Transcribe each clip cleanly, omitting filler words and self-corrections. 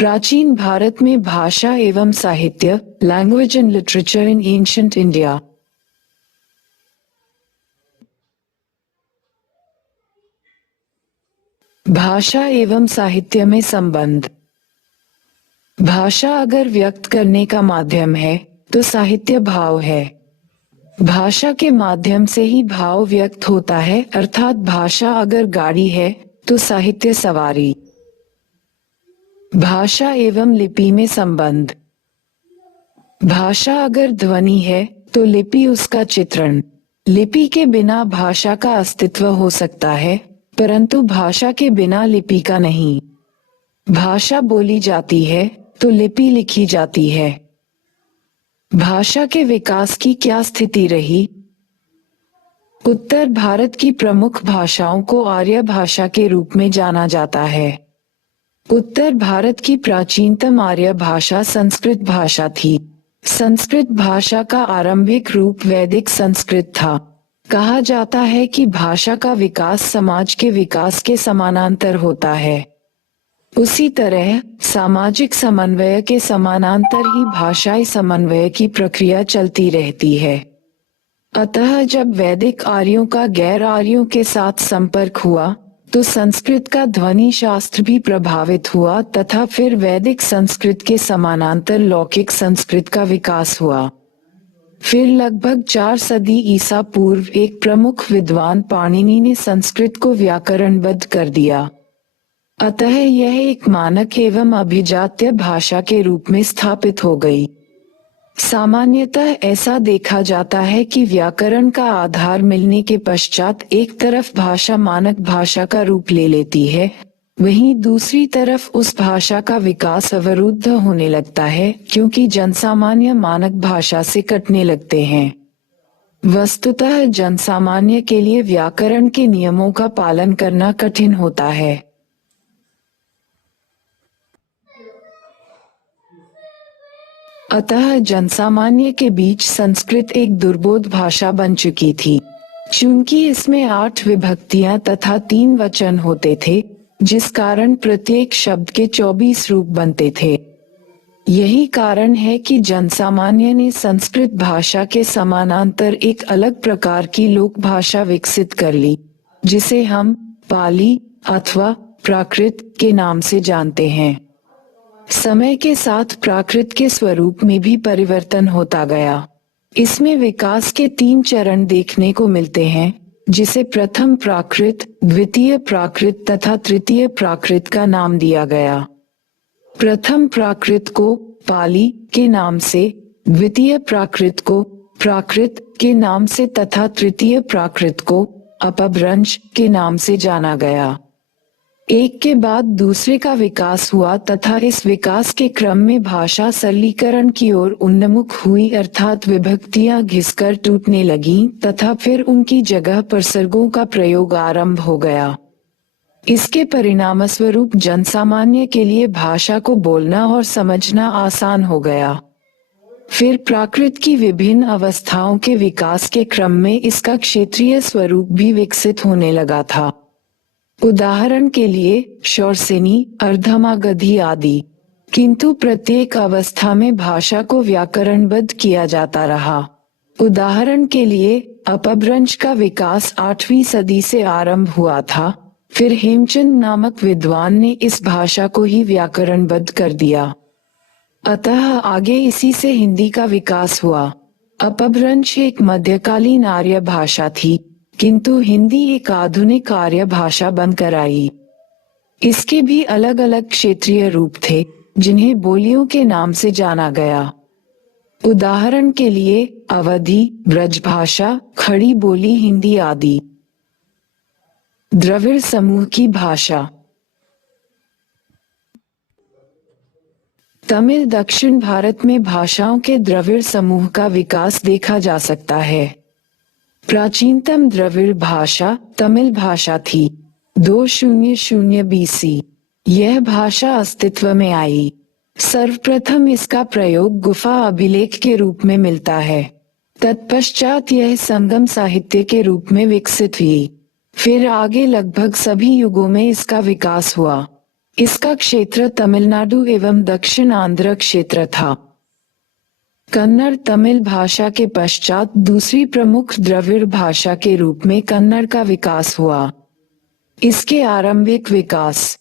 प्राचीन भारत में भाषा एवं साहित्य, language and literature in ancient India. भाषा एवं साहित्य में संबंध। भाषा अगर व्यक्त करने का माध्यम है तो साहित्य भाव है। भाषा के माध्यम से ही भाव व्यक्त होता है, अर्थात भाषा अगर गाड़ी है तो साहित्य सवारी। भाषा एवं लिपि में संबंध। भाषा अगर ध्वनि है तो लिपि उसका चित्रण। लिपि के बिना भाषा का अस्तित्व हो सकता है, परंतु भाषा के बिना लिपि का नहीं। भाषा बोली जाती है तो लिपि लिखी जाती है। भाषा के विकास की क्या स्थिति रही? उत्तर भारत की प्रमुख भाषाओं को आर्य भाषा के रूप में जाना जाता है। उत्तर भारत की प्राचीनतम आर्य भाषा संस्कृत भाषा थी। संस्कृत भाषा का आरंभिक रूप वैदिक संस्कृत था। कहा जाता है कि भाषा का विकास समाज के विकास के समानांतर होता है। उसी तरह सामाजिक समन्वय के समानांतर ही भाषाई समन्वय की प्रक्रिया चलती रहती है। अतः जब वैदिक आर्यों का गैर आर्यों के साथ संपर्क हुआ तो संस्कृत का ध्वनि शास्त्र भी प्रभावित हुआ तथा फिर वैदिक संस्कृत के समानांतर लौकिक संस्कृत का विकास हुआ। फिर लगभग 4 सदी ईसा पूर्व एक प्रमुख विद्वान पाणिनि ने संस्कृत को व्याकरणबद्ध कर दिया। अतः यह एक मानक एवं अभिजात्य भाषा के रूप में स्थापित हो गई। सामान्यतः ऐसा देखा जाता है कि व्याकरण का आधार मिलने के पश्चात एक तरफ भाषा मानक भाषा का रूप ले लेती है, वहीं दूसरी तरफ उस भाषा का विकास अवरुद्ध होने लगता है, क्योंकि जनसामान्य मानक भाषा से कटने लगते हैं। वस्तुतः जनसामान्य के लिए व्याकरण के नियमों का पालन करना कठिन होता है। अतः जनसामान्य के बीच संस्कृत एक दुर्बोध भाषा बन चुकी थी। चूंकि इसमें 8 विभक्तियां तथा 3 वचन होते थे, जिस कारण प्रत्येक शब्द के 24 रूप बनते थे। यही कारण है कि जनसामान्य ने संस्कृत भाषा के समानांतर एक अलग प्रकार की लोक भाषा विकसित कर ली, जिसे हम पाली अथवा प्राकृत के नाम से जानते हैं। समय के साथ प्राकृत के स्वरूप में भी परिवर्तन होता गया। इसमें विकास के 3 चरण देखने को मिलते हैं, जिसे प्रथम प्राकृत, द्वितीय प्राकृत तथा तृतीय प्राकृत का नाम दिया गया। प्रथम प्राकृत को पाली के नाम से, द्वितीय प्राकृत को प्राकृत के नाम से तथा तृतीय प्राकृत को अपभ्रंश के नाम से जाना गया। एक के बाद दूसरे का विकास हुआ तथा इस विकास के क्रम में भाषा सरलीकरण की ओर उन्मुख हुई, अर्थात विभक्तियां घिसकर टूटने लगीं तथा फिर उनकी जगह प्रसर्गों का प्रयोग आरंभ हो गया। इसके परिणामस्वरूप जनसामान्य के लिए भाषा को बोलना और समझना आसान हो गया। फिर प्राकृत की विभिन्न अवस्थाओं के विकास के क्रम में इसका क्षेत्रीय स्वरूप भी विकसित होने लगा था। उदाहरण के लिए शौरसेनी, अर्धमागधी आदि। किंतु प्रत्येक अवस्था में भाषा को व्याकरणबद्ध किया जाता रहा। उदाहरण के लिए अपभ्रंश का विकास 8वीं सदी से आरंभ हुआ था। फिर हेमचंद नामक विद्वान ने इस भाषा को ही व्याकरणबद्ध कर दिया। अतः आगे इसी से हिंदी का विकास हुआ। अपभ्रंश एक मध्यकालीन आर्य भाषा थी, किंतु हिंदी एक आधुनिक आर्य भाषा बनकर आई। इसके भी अलग अलग क्षेत्रीय रूप थे, जिन्हें बोलियों के नाम से जाना गया। उदाहरण के लिए अवधी, ब्रजभाषा, खड़ी बोली हिंदी आदि। द्रविड़ समूह की भाषा। तमिल दक्षिण भारत में भाषाओं के द्रविड़ समूह का विकास देखा जा सकता है। प्राचीनतम द्रविड़ भाषा तमिल भाषा थी। 200 BC यह भाषा अस्तित्व में आई। सर्वप्रथम इसका प्रयोग गुफा अभिलेख के रूप में मिलता है। तत्पश्चात यह संगम साहित्य के रूप में विकसित हुई। फिर आगे लगभग सभी युगों में इसका विकास हुआ। इसका क्षेत्र तमिलनाडु एवं दक्षिण आंध्र क्षेत्र था। कन्नड़ तमिल भाषा के पश्चात दूसरी प्रमुख द्रविड़ भाषा के रूप में कन्नड़ का विकास हुआ। इसके आरंभिक विकास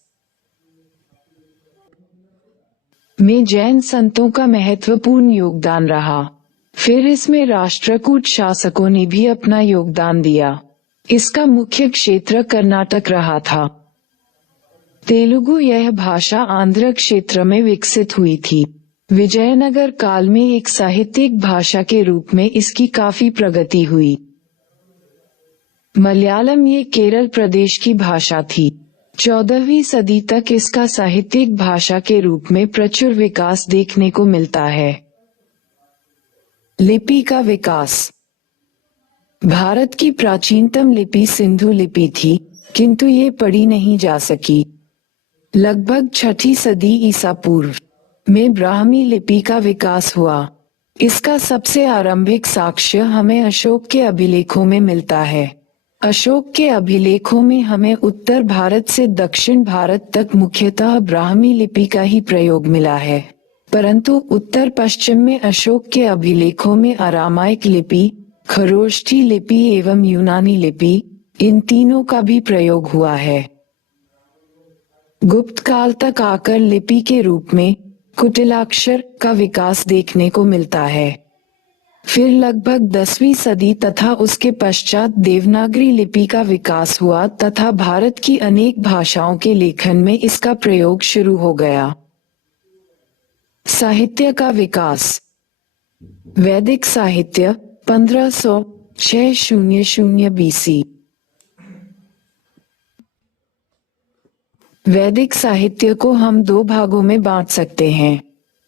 में जैन संतों का महत्वपूर्ण योगदान रहा। फिर इसमें राष्ट्रकूट शासकों ने भी अपना योगदान दिया। इसका मुख्य क्षेत्र कर्नाटक रहा था। तेलुगु यह भाषा आंध्र क्षेत्र में विकसित हुई थी। विजयनगर काल में एक साहित्यिक भाषा के रूप में इसकी काफी प्रगति हुई। मलयालम ये केरल प्रदेश की भाषा थी। 14वीं सदी तक इसका साहित्यिक भाषा के रूप में प्रचुर विकास देखने को मिलता है। लिपि का विकास। भारत की प्राचीनतम लिपि सिंधु लिपि थी, किंतु ये पढ़ी नहीं जा सकी। लगभग 6ठी सदी ईसा पूर्व में ब्राह्मी लिपि का विकास हुआ। इसका सबसे आरंभिक साक्ष्य हमें अशोक के अभिलेखों में मिलता है। अशोक के अभिलेखों में हमें उत्तर भारत से दक्षिण भारत तक मुख्यतः ब्राह्मी लिपि का ही प्रयोग मिला है, परंतु उत्तर पश्चिम में अशोक के अभिलेखों में अरामाइक लिपि, खरोष्ठी लिपि एवं यूनानी लिपि, इन तीनों का भी प्रयोग हुआ है। गुप्त काल तक आकर लिपि के रूप में कुटिलाक्षर का विकास देखने को मिलता है। फिर लगभग 10वीं सदी तथा उसके पश्चात देवनागरी लिपि का विकास हुआ तथा भारत की अनेक भाषाओं के लेखन में इसका प्रयोग शुरू हो गया। साहित्य का विकास। वैदिक साहित्य 1500 बीसी। वैदिक साहित्य को हम दो भागों में बांट सकते हैं।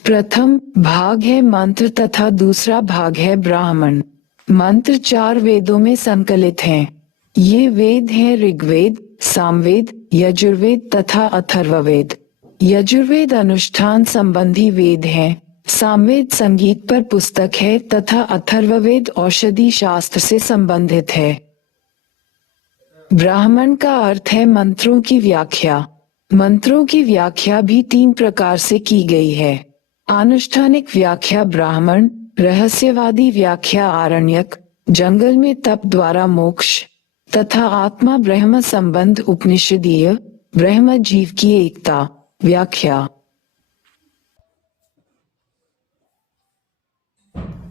प्रथम भाग है मंत्र तथा दूसरा भाग है ब्राह्मण। मंत्र 4 वेदों में संकलित हैं। ये वेद हैं ऋग्वेद, सामवेद, यजुर्वेद तथा अथर्ववेद। यजुर्वेद अनुष्ठान संबंधी वेद हैं, सामवेद संगीत पर पुस्तक है तथा अथर्ववेद औषधि शास्त्र से संबंधित है। ब्राह्मण का अर्थ है मंत्रों की व्याख्या। मंत्रों की व्याख्या भी 3 प्रकार से की गई है। अनुष्ठानिक व्याख्या ब्राह्मण, रहस्यवादी व्याख्या आरण्यक, जंगल में तप द्वारा मोक्ष तथा आत्मा ब्रह्म संबंध उपनिषदीय, ब्रह्म जीव की एकता व्याख्या।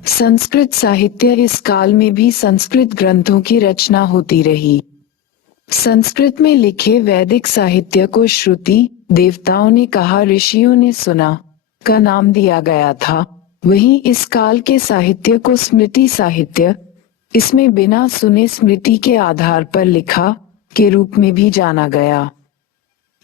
संस्कृत साहित्य। इस काल में भी संस्कृत ग्रंथों की रचना होती रही। संस्कृत में लिखे वैदिक साहित्य को श्रुति, देवताओं ने कहा, ऋषियों ने सुना का नाम दिया गया था। वहीं इस काल के साहित्य को स्मृति साहित्य, इसमें बिना सुने स्मृति के आधार पर लिखा के रूप में भी जाना गया।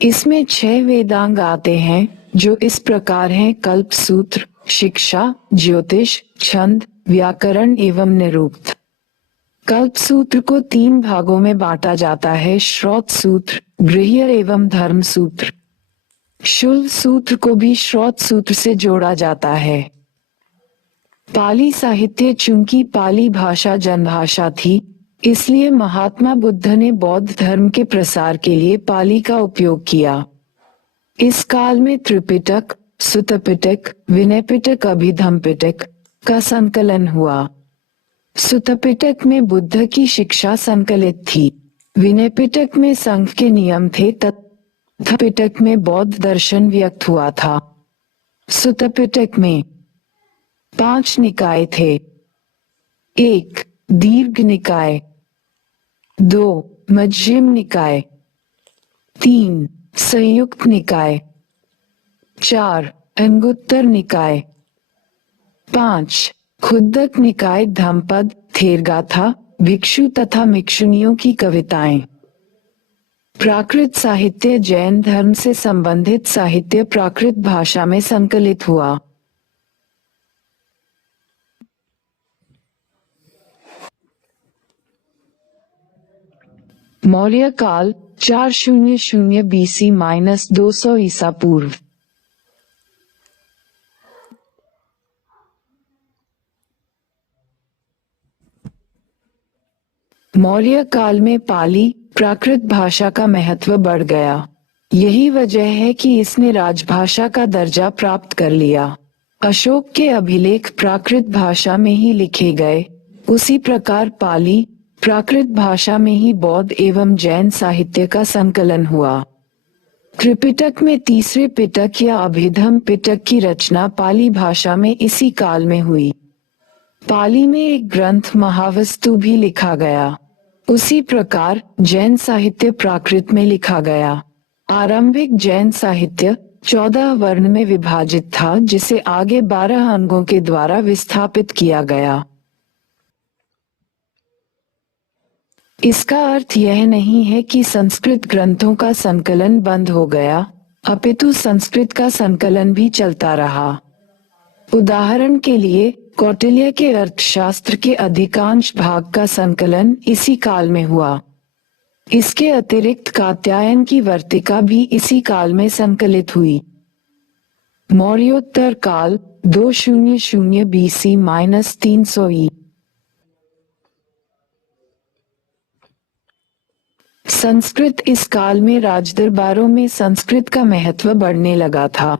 इसमें 6 वेदांग आते हैं जो इस प्रकार हैं: कल्प सूत्र, शिक्षा, ज्योतिष, छंद, व्याकरण एवं निरुक्त। कल्प सूत्र को 3 भागों में बांटा जाता है: श्रौत सूत्र, गृह्य एवं धर्म सूत्र। शुल्ब सूत्र को भी श्रौत सूत्र से जोड़ा जाता है। पाली साहित्य। चूंकि पाली भाषा जनभाषा थी, इसलिए महात्मा बुद्ध ने बौद्ध धर्म के प्रसार के लिए पाली का उपयोग किया। इस काल में त्रिपिटक, सुत्तपिटक, विनयपिटक, अभिधम्मपिटक का संकलन हुआ। सुत्तपिटक में बुद्ध की शिक्षा संकलित थी। विनयपिटक में संघ के नियम थे तथा पिटक में बौद्ध दर्शन व्यक्त हुआ था। सुत्तपिटक में 5 निकाय थे: 1 दीर्घ निकाय, 2 मध्यम निकाय, 3 संयुक्त निकाय, 4 अंगुत्तर निकाय, 5 खुद्दक निकाय। धम्मपद, थेरगाथा, भिक्षु तथा भिक्षुणियों की कविताएं। प्राकृत साहित्य। जैन धर्म से संबंधित साहित्य प्राकृत भाषा में संकलित हुआ। मौर्य काल 400 बीसी - 200 ईसा पूर्व। मौर्य काल में पाली प्राकृत भाषा का महत्व बढ़ गया। यही वजह है कि इसने राजभाषा का दर्जा प्राप्त कर लिया। अशोक के अभिलेख प्राकृत भाषा में ही लिखे गए, उसी प्रकार पाली प्राकृत भाषा में ही बौद्ध एवं जैन साहित्य का संकलन हुआ। त्रिपिटक में तीसरे पिटक या अभिधम पिटक की रचना पाली भाषा में इसी काल में हुई। पाली में एक ग्रंथ महावस्तु भी लिखा गया। उसी प्रकार जैन साहित्य प्राकृत में लिखा गया। आरंभिक जैन साहित्य 14 वर्ण में विभाजित था, जिसे आगे 12 अंगों के द्वारा विस्थापित किया गया। इसका अर्थ यह नहीं है कि संस्कृत ग्रंथों का संकलन बंद हो गया, अपितु संस्कृत का संकलन भी चलता रहा। उदाहरण के लिए कौटिल्य के अर्थशास्त्र के अधिकांश भाग का संकलन इसी काल में हुआ। इसके अतिरिक्त कात्यायन की वर्तिका भी इसी काल में संकलित हुई। मौर्योत्तर काल 200 BC - 300 ई। संस्कृत इस काल में राजदरबारों में संस्कृत का महत्व बढ़ने लगा था।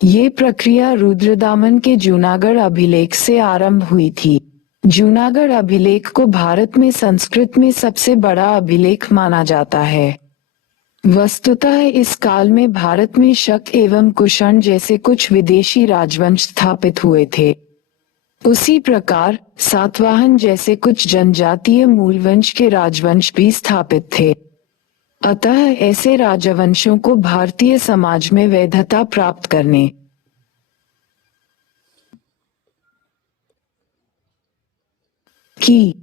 ये प्रक्रिया रुद्रदामन के जूनागढ़ अभिलेख से आरंभ हुई थी। जूनागढ़ अभिलेख को भारत में संस्कृत में सबसे बड़ा अभिलेख माना जाता है। वस्तुतः इस काल में भारत में शक एवं कुषाण जैसे कुछ विदेशी राजवंश स्थापित हुए थे। उसी प्रकार सातवाहन जैसे कुछ जनजातीय मूलवंश के राजवंश भी स्थापित थे। अतः ऐसे राजवंशों को भारतीय समाज में वैधता प्राप्त करने की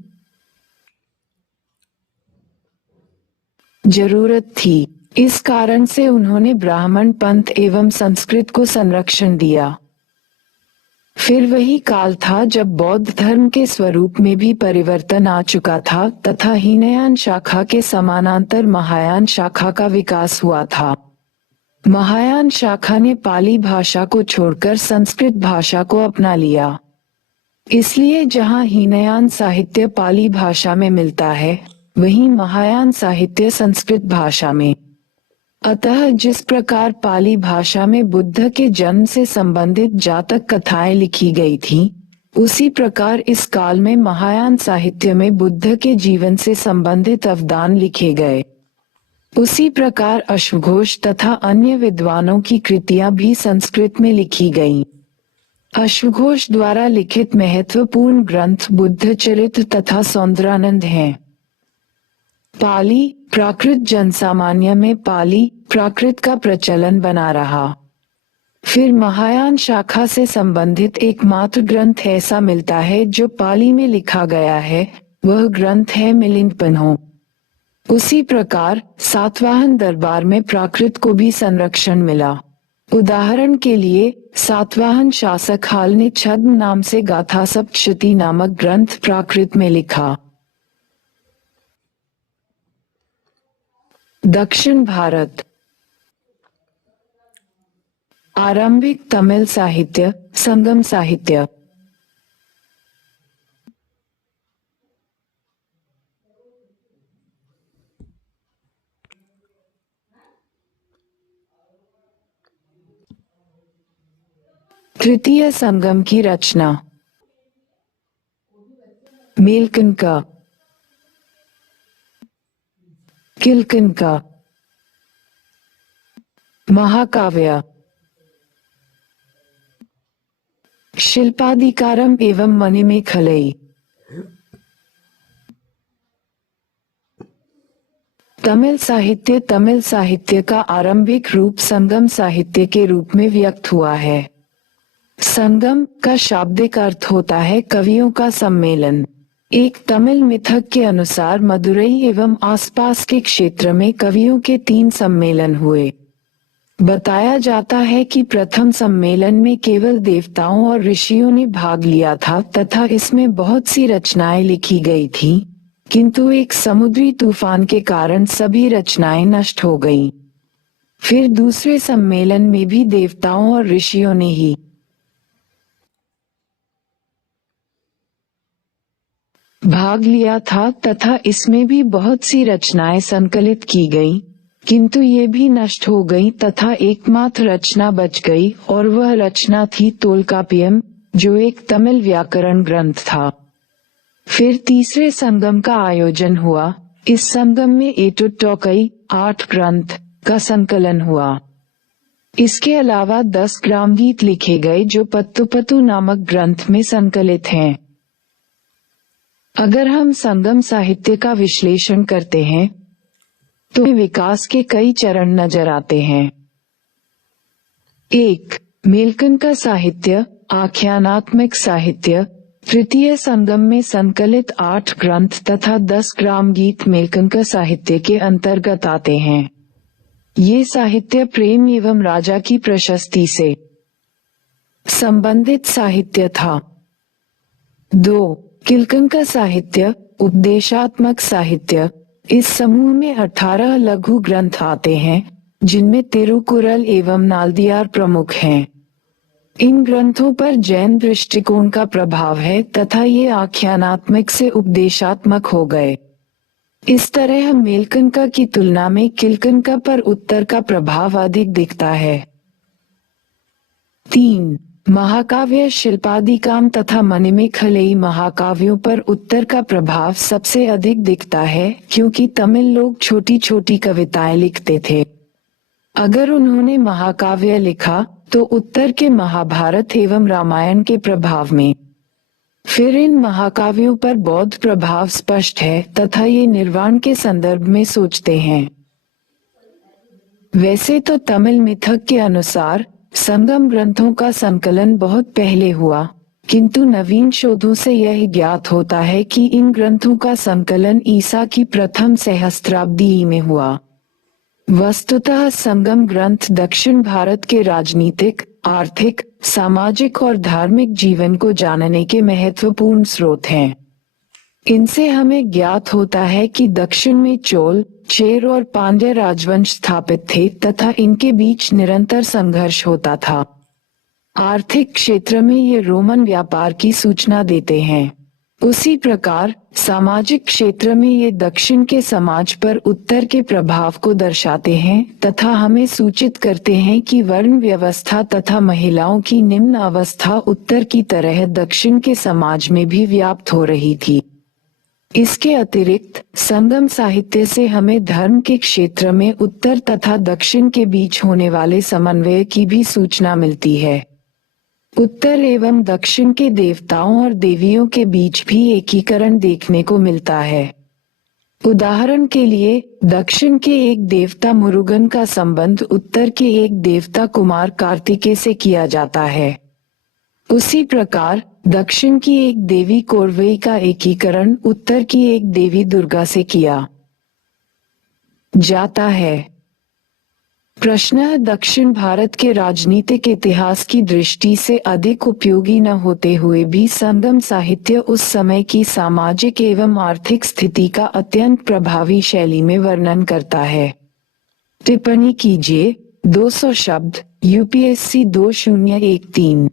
जरूरत थी। इस कारण से उन्होंने ब्राह्मण पंथ एवं संस्कृत को संरक्षण दिया। फिर वही काल था जब बौद्ध धर्म के स्वरूप में भी परिवर्तन आ चुका था तथा हीनयान शाखा के समानांतर महायान शाखा का विकास हुआ था। महायान शाखा ने पाली भाषा को छोड़कर संस्कृत भाषा को अपना लिया। इसलिए जहाँ हीनयान साहित्य पाली भाषा में मिलता है, वहीं महायान साहित्य संस्कृत भाषा में। अतः जिस प्रकार पाली भाषा में बुद्ध के जन्म से संबंधित जातक कथाएं लिखी गई थीं, उसी प्रकार इस काल में महायान साहित्य में बुद्ध के जीवन से संबंधित अवदान लिखे गए। उसी प्रकार अश्वघोष तथा अन्य विद्वानों की कृतियां भी संस्कृत में लिखी गईं। अश्वघोष द्वारा लिखित महत्वपूर्ण ग्रंथ बुद्ध चरित्र तथा सौंदरानंद हैं। पाली प्राकृत जनसामान्य में पाली प्राकृत का प्रचलन बना रहा। फिर महायान शाखा से संबंधित एकमात्र ग्रंथ ऐसा मिलता है जो पाली में लिखा गया है, वह ग्रंथ है मिलिंद। उसी प्रकार सातवाहन दरबार में प्राकृत को भी संरक्षण मिला। उदाहरण के लिए सातवाहन शासक हाल ने छद्म नाम से गाथा सप्तशती नामक ग्रंथ प्राकृत में लिखा। दक्षिण भारत। आरंभिक तमिल साहित्य, संगम साहित्य। तृतीय संगम की रचना मेलकनका, किलकनका, महाकाव्य, शिल्पाधिकारम एवं मणिमेखलई। तमिल साहित्य का आरंभिक रूप संगम साहित्य के रूप में व्यक्त हुआ है। संगम का शाब्दिक अर्थ होता है कवियों का सम्मेलन। एक तमिल मिथक के अनुसार मदुरई एवं आसपास के क्षेत्र में कवियों के 3 सम्मेलन हुए। बताया जाता है कि प्रथम सम्मेलन में केवल देवताओं और ऋषियों ने भाग लिया था तथा इसमें बहुत सी रचनाएं लिखी गई थीं, किंतु एक समुद्री तूफान के कारण सभी रचनाएं नष्ट हो गईं। फिर दूसरे सम्मेलन में भी देवताओं और ऋषियों ने ही भाग लिया था तथा इसमें भी बहुत सी रचनाएं संकलित की गईं, किंतु ये भी नष्ट हो गई तथा एकमात्र रचना बच गई और वह रचना थी तोल्काप्पियम, जो एक तमिल व्याकरण ग्रंथ था। फिर तीसरे संगम का आयोजन हुआ। इस संगम में एटुटोकई 8 ग्रंथ का संकलन हुआ। इसके अलावा 10 ग्राम गीत लिखे गए जो पत्तुपतु नामक ग्रंथ में संकलित हैं। अगर हम संगम साहित्य का विश्लेषण करते हैं तो विकास के कई चरण नजर आते हैं। 1. मेलकन का साहित्य, आख्यानात्मक साहित्य। तृतीय संगम में संकलित 8 ग्रंथ तथा 10 ग्राम गीत मेलकन का साहित्य के अंतर्गत आते हैं। ये साहित्य प्रेम एवं राजा की प्रशस्ति से संबंधित साहित्य था। 2. किलकन का साहित्य, उपदेशात्मक साहित्य। इस समूह में 18 लघु ग्रंथ आते हैं, जिनमें तिरुकुरल एवं नालदियार प्रमुख हैं। इन ग्रंथों पर जैन दृष्टिकोण का प्रभाव है तथा ये आख्यानात्मक से उपदेशात्मक हो गए। इस तरह मेलकनका की तुलना में किलकनका पर उत्तर का प्रभाव अधिक दिखता है। 3. महाकाव्य, शिल्पादिकाम तथा मणिमेखलई महाकाव्यों पर उत्तर का प्रभाव सबसे अधिक दिखता है, क्योंकि तमिल लोग छोटी छोटी कविताएं लिखते थे। अगर उन्होंने महाकाव्य लिखा तो उत्तर के महाभारत एवं रामायण के प्रभाव में। फिर इन महाकाव्यों पर बौद्ध प्रभाव स्पष्ट है तथा ये निर्वाण के संदर्भ में सोचते हैं। वैसे तो तमिल मिथक के अनुसार संगम ग्रंथों का संकलन बहुत पहले हुआ, किंतु नवीन शोधों से यह ज्ञात होता है कि इन ग्रंथों का संकलन ईसा की प्रथम सहस्त्राब्दी में हुआ। वस्तुतः संगम ग्रंथ दक्षिण भारत के राजनीतिक, आर्थिक, सामाजिक और धार्मिक जीवन को जानने के महत्वपूर्ण स्रोत हैं। इनसे हमें ज्ञात होता है कि दक्षिण में चोल, चेर और पांड्य राजवंश स्थापित थे तथा इनके बीच निरंतर संघर्ष होता था। आर्थिक क्षेत्र में ये रोमन व्यापार की सूचना देते हैं। उसी प्रकार सामाजिक क्षेत्र में ये दक्षिण के समाज पर उत्तर के प्रभाव को दर्शाते हैं तथा हमें सूचित करते हैं कि वर्ण व्यवस्था तथा महिलाओं की निम्न अवस्था उत्तर की तरह दक्षिण के समाज में भी व्याप्त हो रही थी। इसके अतिरिक्त संगम साहित्य से हमें धर्म के क्षेत्र में उत्तर तथा दक्षिण के बीच होने वाले समन्वय की भी सूचना मिलती है। उत्तर एवं दक्षिण के देवताओं और देवियों के बीच भी एकीकरण देखने को मिलता है। उदाहरण के लिए दक्षिण के एक देवता मुरुगन का संबंध उत्तर के एक देवता कुमार कार्तिकेय से किया जाता है। उसी प्रकार दक्षिण की एक देवी कोरवई का एकीकरण उत्तर की एक देवी दुर्गा से किया जाता है। प्रश्न है, दक्षिण भारत के राजनीतिक इतिहास की दृष्टि से अधिक उपयोगी न होते हुए भी संगम साहित्य उस समय की सामाजिक एवं आर्थिक स्थिति का अत्यंत प्रभावी शैली में वर्णन करता है। टिप्पणी कीजिए। 200 शब्द, यूपीएससी 2013।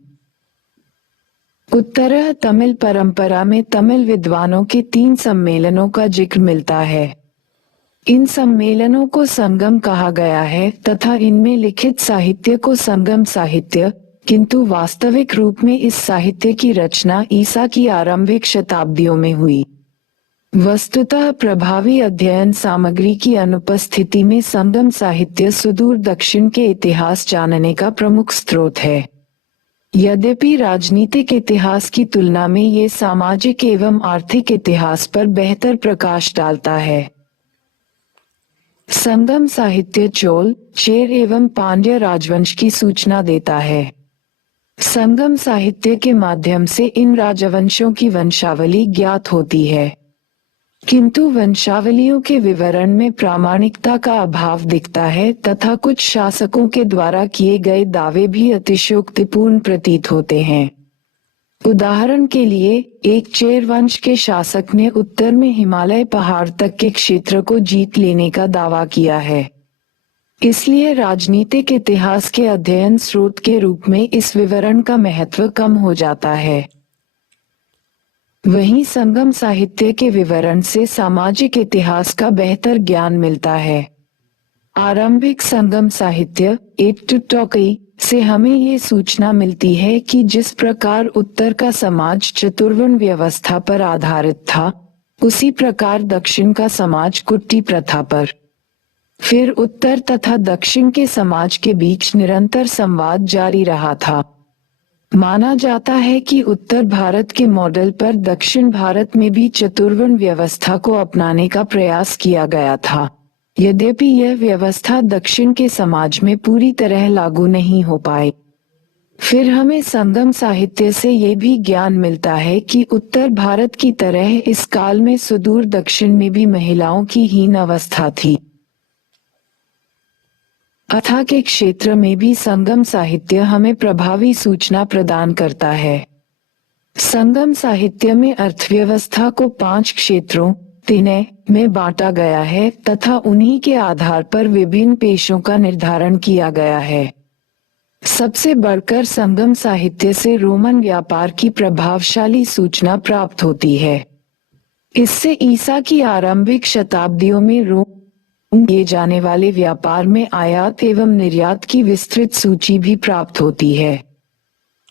उत्तर तमिल परंपरा में तमिल विद्वानों के 3 सम्मेलनों का जिक्र मिलता है। इन सम्मेलनों को संगम कहा गया है तथा इनमें लिखित साहित्य को संगम साहित्य, किंतु वास्तविक रूप में इस साहित्य की रचना ईसा की आरंभिक शताब्दियों में हुई। वस्तुतः प्रभावी अध्ययन सामग्री की अनुपस्थिति में संगम साहित्य सुदूर दक्षिण के इतिहास जानने का प्रमुख स्रोत है। यद्यपि राजनीतिक इतिहास की तुलना में ये सामाजिक एवं आर्थिक इतिहास पर बेहतर प्रकाश डालता है। संगम साहित्य चोल, चेर एवं पांड्य राजवंश की सूचना देता है। संगम साहित्य के माध्यम से इन राजवंशों की वंशावली ज्ञात होती है, किंतु वंशावलियों के विवरण में प्रामाणिकता का अभाव दिखता है तथा कुछ शासकों के द्वारा किए गए दावे भी अतिशयोक्तिपूर्ण प्रतीत होते हैं। उदाहरण के लिए एक चेर वंश के शासक ने उत्तर में हिमालय पहाड़ तक के क्षेत्र को जीत लेने का दावा किया है। इसलिए राजनीतिक इतिहास के अध्ययन स्रोत के रूप में इस विवरण का महत्व कम हो जाता है। वहीं संगम साहित्य के विवरण से सामाजिक इतिहास का बेहतर ज्ञान मिलता है। आरंभिक संगम साहित्य एटुटोकई से हमें ये सूचना मिलती है कि जिस प्रकार उत्तर का समाज चतुर्वर्ण व्यवस्था पर आधारित था, उसी प्रकार दक्षिण का समाज कुट्टी प्रथा पर। फिर उत्तर तथा दक्षिण के समाज के बीच निरंतर संवाद जारी रहा था। माना जाता है कि उत्तर भारत के मॉडल पर दक्षिण भारत में भी चतुर्वर्ण व्यवस्था को अपनाने का प्रयास किया गया था, यद्यपि यह व्यवस्था दक्षिण के समाज में पूरी तरह लागू नहीं हो पाई। फिर हमें संगम साहित्य से ये भी ज्ञान मिलता है कि उत्तर भारत की तरह इस काल में सुदूर दक्षिण में भी महिलाओं की हीन अवस्था थी। अथा के क्षेत्र में भी संगम साहित्य हमें प्रभावी सूचना प्रदान करता है। संगम साहित्य में अर्थव्यवस्था को 5 क्षेत्रों तिनय में बांटा गया है तथा उन्हीं के आधार पर विभिन्न पेशों का निर्धारण किया गया है। सबसे बढ़कर संगम साहित्य से रोमन व्यापार की प्रभावशाली सूचना प्राप्त होती है। इससे ईसा की आरंभिक शताब्दियों में रोम किए जाने वाले व्यापार में आयात एवं निर्यात की विस्तृत सूची भी प्राप्त होती है।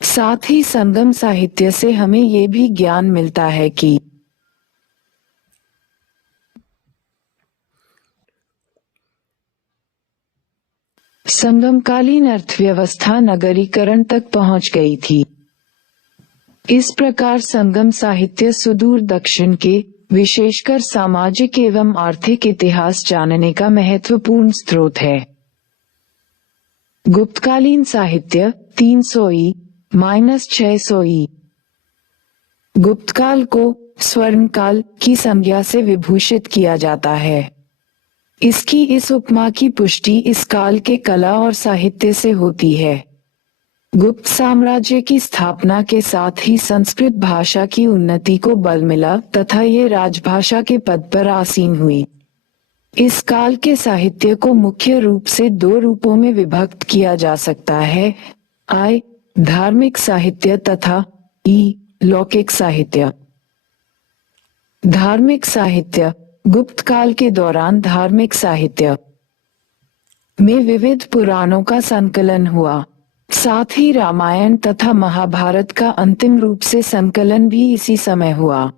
साथ ही संगम साहित्य से हमें ये भी ज्ञान मिलता है कि संगमकालीन अर्थव्यवस्था नगरीकरण तक पहुंच गई थी। इस प्रकार संगम साहित्य सुदूर दक्षिण के विशेषकर सामाजिक एवं आर्थिक इतिहास जानने का महत्वपूर्ण स्रोत है। गुप्तकालीन साहित्य 300 - 600 गुप्तकाल को स्वर्णकाल की संज्ञा से विभूषित किया जाता है। इसकी इस उपमा की पुष्टि इस काल के कला और साहित्य से होती है। गुप्त साम्राज्य की स्थापना के साथ ही संस्कृत भाषा की उन्नति को बल मिला तथा ये राजभाषा के पद पर आसीन हुई। इस काल के साहित्य को मुख्य रूप से 2 रूपों में विभक्त किया जा सकता है, धार्मिक साहित्य तथा लौकिक साहित्य। धार्मिक साहित्य गुप्त काल के दौरान धार्मिक साहित्य में विविध पुराणों का संकलन हुआ। साथ ही रामायण तथा महाभारत का अंतिम रूप से संकलन भी इसी समय हुआ।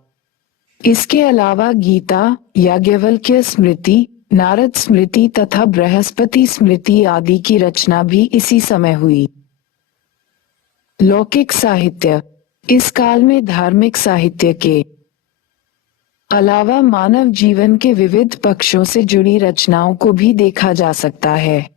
इसके अलावा गीता, याज्ञवल्क्य स्मृति, नारद स्मृति तथा बृहस्पति स्मृति आदि की रचना भी इसी समय हुई। लौकिक साहित्य इस काल में धार्मिक साहित्य के अलावा मानव जीवन के विविध पक्षों से जुड़ी रचनाओं को भी देखा जा सकता है।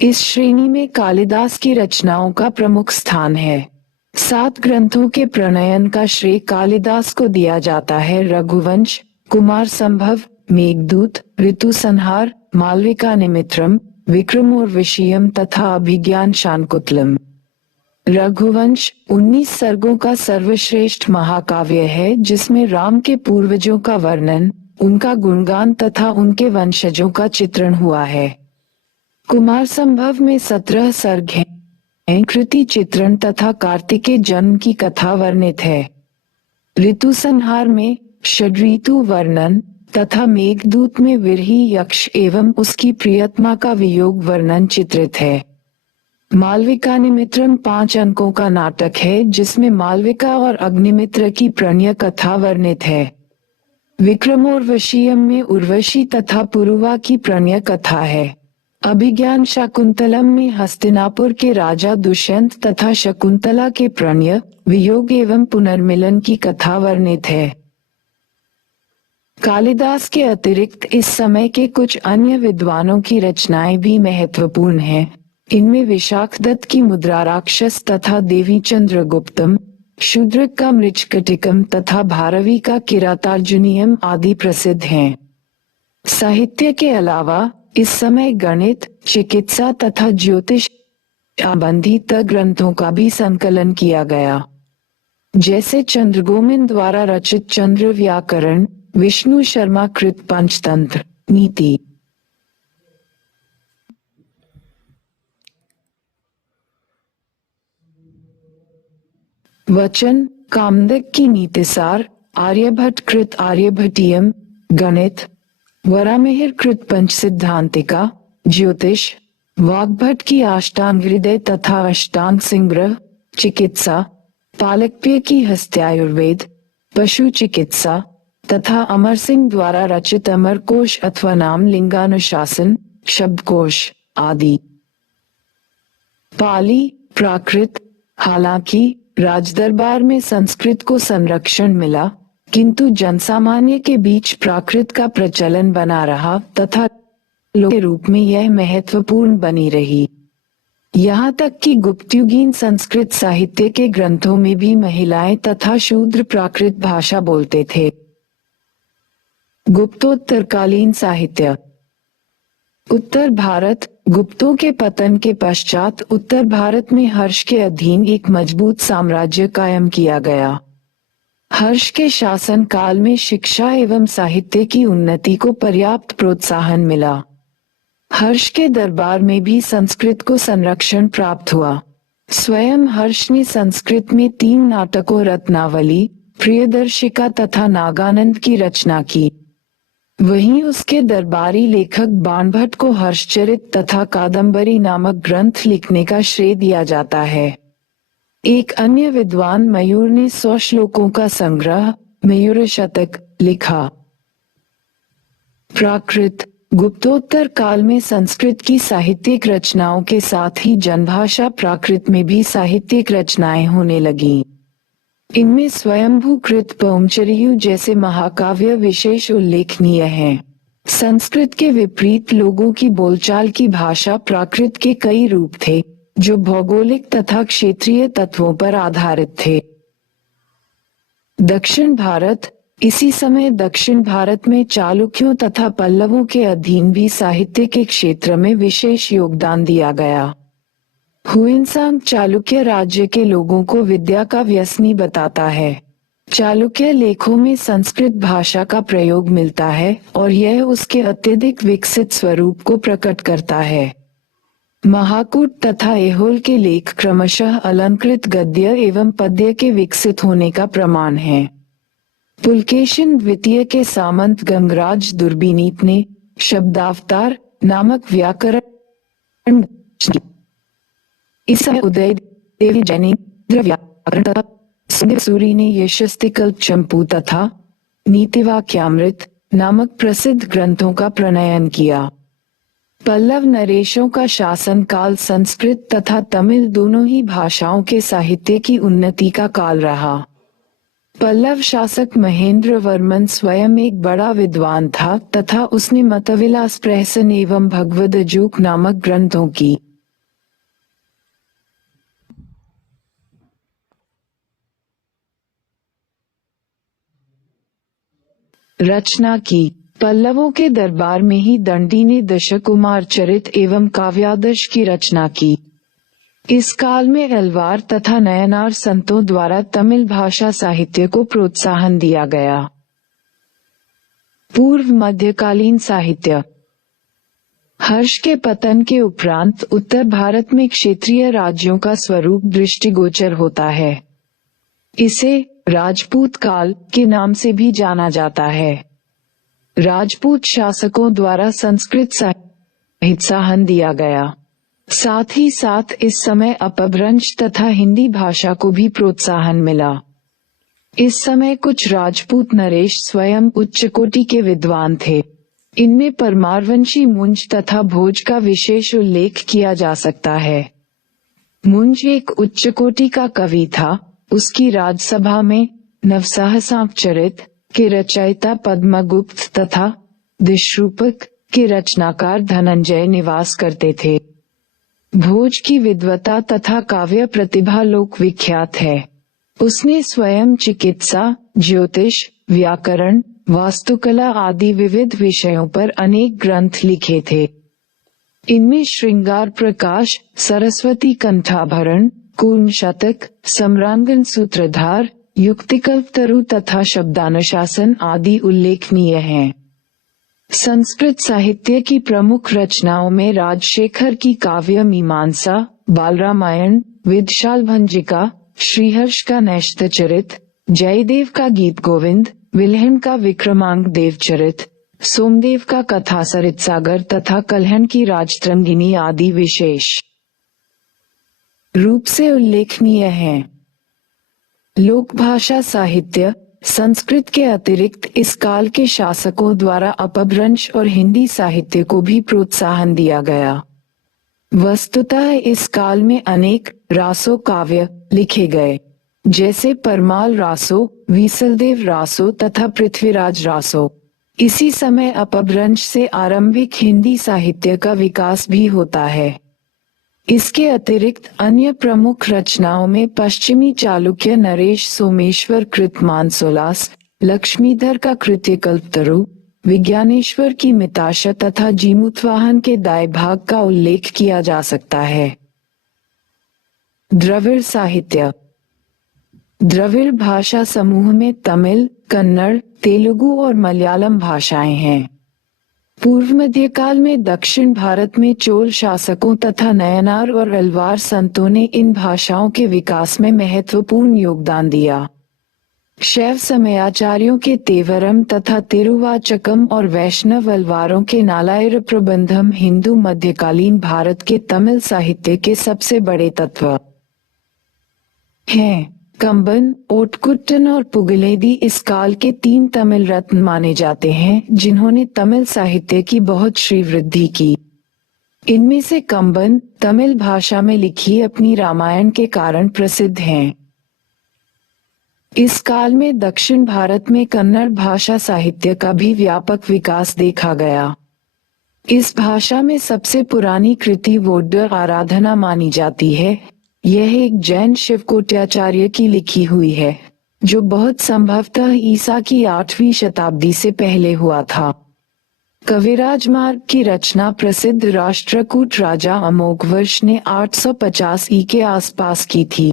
इस श्रेणी में कालिदास की रचनाओं का प्रमुख स्थान है। 7 ग्रंथों के प्रणयन का श्रेय कालिदास को दिया जाता है। रघुवंश, कुमार संभव, मेघदूत, ऋतु संहार, मालविका निमित्रम, विक्रमोर्वशीयम तथा अभिज्ञान शाकुंतलम। रघुवंश 19 सर्गों का सर्वश्रेष्ठ महाकाव्य है जिसमें राम के पूर्वजों का वर्णन, उनका गुणगान तथा उनके वंशजों का चित्रण हुआ है। कुमार संभव में 17 सर्ग हैं। कृति चित्रण तथा कार्तिकेय जन्म की कथा वर्णित है। ऋतु संहार में षड्ऋतु वर्णन तथा मेघदूत में विरही यक्ष एवं उसकी प्रियतमा का वियोग वर्णन चित्रित है। मालविका निमित्रम 5 अंकों का नाटक है जिसमें मालविका और अग्निमित्र की प्रणय कथा वर्णित है। विक्रमोर्वशीयम में उर्वशी तथा पुरुवा की प्रणय कथा है। अभिज्ञान शाकुंतलम में हस्तिनापुर के राजा दुष्यंत तथा शकुंतला के प्रणय, वियोग एवं पुनर्मिलन की कथा वर्णित है। कालिदास के अतिरिक्त इस समय के कुछ अन्य विद्वानों की रचनाएं भी महत्वपूर्ण हैं। इनमें विशाखदत्त की मुद्रा राक्षस तथा देवी चंद्रगुप्तम, शूद्रक का मृच्छकटिकम तथा भारवी का किरातार्जुनीयम आदि प्रसिद्ध हैं। साहित्य के अलावा इस समय गणित, चिकित्सा तथा ज्योतिष संबंधित ग्रंथों का भी संकलन किया गया, जैसे चंद्रगोमिन द्वारा रचित चंद्र व्याकरण, विष्णु शर्मा कृत पंचतंत्र नीति। वचन कामदक की नीतिसार, आर्यभट्ट कृत आर्यभटीयम गणित, वरामिहिर कृत पंच सिद्धांतिका, ज्योतिष, वाग्भट की अष्टांग हृदय तथा अष्टांग संग्रह, चिकित्सा, पालकप्य की हस्त्यायुर्वेद, पशु चिकित्सा तथा अमर सिंह द्वारा रचित अमरकोश अथवा नाम लिंगानुशासन, शब्दकोश आदि। पाली, प्राकृत। हालांकि राजदरबार में संस्कृत को संरक्षण मिला, किंतु जनसामान्य के बीच प्राकृत का प्रचलन बना रहा तथा लोक के रूप में यह महत्वपूर्ण बनी रही। यहाँ तक कि गुप्तयुगीन संस्कृत साहित्य के ग्रंथों में भी महिलाएं तथा शूद्र प्राकृत भाषा बोलते थे। गुप्तोत्तरकालीन साहित्य। उत्तर भारत। गुप्तों के पतन के पश्चात उत्तर भारत में हर्ष के अधीन एक मजबूत साम्राज्य कायम किया गया। हर्ष के शासन काल में शिक्षा एवं साहित्य की उन्नति को पर्याप्त प्रोत्साहन मिला। हर्ष के दरबार में भी संस्कृत को संरक्षण प्राप्त हुआ। स्वयं हर्ष ने संस्कृत में 3 नाटकों रत्नावली, प्रियदर्शिका तथा नागानंद की रचना की। वहीं उसके दरबारी लेखक बाणभट्ट को हर्षचरित तथा कादम्बरी नामक ग्रंथ लिखने का श्रेय दिया जाता है। एक अन्य विद्वान मयूर ने 100 श्लोकों का संग्रह मयूर शतक लिखा। प्राकृत। गुप्तोत्तर काल में संस्कृत की साहित्यिक रचनाओं के साथ ही जनभाषा प्राकृत में भी साहित्यिक रचनाएं होने लगीं। इनमें स्वयंभूकृत पौंचरियु जैसे महाकाव्य विशेष उल्लेखनीय हैं। संस्कृत के विपरीत लोगों की बोलचाल की भाषा प्राकृत के कई रूप थे, जो भौगोलिक तथा क्षेत्रीय तत्वों पर आधारित थे। दक्षिण भारत। इसी समय दक्षिण भारत में चालुक्यों तथा पल्लवों के अधीन भी साहित्य के क्षेत्र में विशेष योगदान दिया गया। हुइनसांग चालुक्य राज्य के लोगों को विद्या का व्यसनी बताता है। चालुक्य लेखों में संस्कृत भाषा का प्रयोग मिलता है और यह उसके अत्यधिक विकसित स्वरूप को प्रकट करता है। महाकूट तथा ऐहोल के लेख क्रमशः अलंकृत गद्य एवं पद्य के विकसित होने का प्रमाण है। पुलकेशिन द्वितीय के सामंत गंगराज दुर्बिनीत ने शब्दावतार नामक व्याकरण इस समय उदय देवी जैनेन्द्र व्याकरण तथा सूरी ने यशस्तिकल्प चंपू तथा नीतिवाक्यामृत नामक प्रसिद्ध ग्रंथों का प्रणयन किया। पल्लव नरेशों का शासन काल संस्कृत तथा तमिल दोनों ही भाषाओं के साहित्य की उन्नति का काल रहा। पल्लव शासक महेंद्र वर्मन स्वयं एक बड़ा विद्वान था तथा उसने मतविलास प्रहसन एवं भगवदजूक नामक ग्रंथों की रचना की। पल्लवों के दरबार में ही दंडी ने दशकुमार चरित एवं काव्यादर्श की रचना की। इस काल में अलवार तथा नयनार संतों द्वारा तमिल भाषा साहित्य को प्रोत्साहन दिया गया। पूर्व मध्यकालीन साहित्य। हर्ष के पतन के उपरांत उत्तर भारत में क्षेत्रीय राज्यों का स्वरूप दृष्टिगोचर होता है। इसे राजपूत काल के नाम से भी जाना जाता है। राजपूत शासकों द्वारा संस्कृत साहित्य प्रोत्साहन दिया गया। साथ ही साथ इस समय अपभ्रंश तथा हिंदी भाषा को भी प्रोत्साहन मिला। इस समय कुछ राजपूत नरेश स्वयं उच्च कोटि के विद्वान थे। इनमें परमारवंशी मुंज तथा भोज का विशेष उल्लेख किया जा सकता है। मुंज एक उच्च कोटि का कवि था। उसकी राजसभा में नवसहसांक चरित के रचयिता पद्मगुप्त तथा दिशरूपक के रचनाकार धनंजय निवास करते थे। भोज की विद्वता तथा काव्य प्रतिभा लोक विख्यात है। उसने स्वयं चिकित्सा, ज्योतिष, व्याकरण, वास्तुकला आदि विविध विषयों पर अनेक ग्रंथ लिखे थे। इनमें श्रृंगार प्रकाश, सरस्वती कंठाभरण, कूर्म शतक, सम्रांगन सूत्रधार, युक्तिकल्पतरु तथा शब्दानुशासन आदि उल्लेखनीय हैं। संस्कृत साहित्य की प्रमुख रचनाओं में राजशेखर की काव्य मीमांसा, बालरामायण, विदशालभंजिका, श्रीहर्ष का नैषधचरित, जयदेव का गीत गोविंद, विल्हण का विक्रमांक देवचरित, सोमदेव का कथा सरित सागर तथा कल्हण की राजतरंगिणी आदि विशेष रूप से उल्लेखनीय हैं। लोक भाषा साहित्य संस्कृत के अतिरिक्त इस काल के शासकों द्वारा अपभ्रंश और हिंदी साहित्य को भी प्रोत्साहन दिया गया। वस्तुतः इस काल में अनेक रासो काव्य लिखे गए, जैसे परमाल रासो, वीसलदेव रासो तथा पृथ्वीराज रासो। इसी समय अपभ्रंश से आरंभिक हिंदी साहित्य का विकास भी होता है। इसके अतिरिक्त अन्य प्रमुख रचनाओं में पश्चिमी चालुक्य नरेश सोमेश्वर कृत मानसोल्लास, लक्ष्मीधर का कृत्य कल्पतरु, विज्ञानेश्वर की मिताशा तथा जीमूतवाहन के दाय भाग का उल्लेख किया जा सकता है। द्रविड़ साहित्य। द्रविड़ भाषा समूह में तमिल, कन्नड़, तेलुगु और मलयालम भाषाएं हैं। पूर्व मध्यकाल में दक्षिण भारत में चोल शासकों तथा नयनार और अलवार संतों ने इन भाषाओं के विकास में महत्वपूर्ण योगदान दिया। शैव समयाचार्यों के तेवरम तथा तिरुवाचकम और वैष्णव अलवारों के नालायर प्रबंधम हिंदू मध्यकालीन भारत के तमिल साहित्य के सबसे बड़े तत्व हैं। कंबन, ओटकुट्टन और पुगलेदी इस काल के 3 तमिल रत्न माने जाते हैं, जिन्होंने तमिल साहित्य की बहुत श्रीवृद्धि की। इनमें से कंबन तमिल भाषा में लिखी अपनी रामायण के कारण प्रसिद्ध हैं। इस काल में दक्षिण भारत में कन्नड़ भाषा साहित्य का भी व्यापक विकास देखा गया। इस भाषा में सबसे पुरानी कृति वोड्डर आराधना मानी जाती है। यह एक जैन शिवकोट्याचार्य की लिखी हुई है, जो बहुत संभवतः ईसा की 8वीं शताब्दी से पहले हुआ था। कविराज मार्ग की रचना प्रसिद्ध राष्ट्रकूट राजा अमोघवर्ष ने 850 ई के आसपास की थी।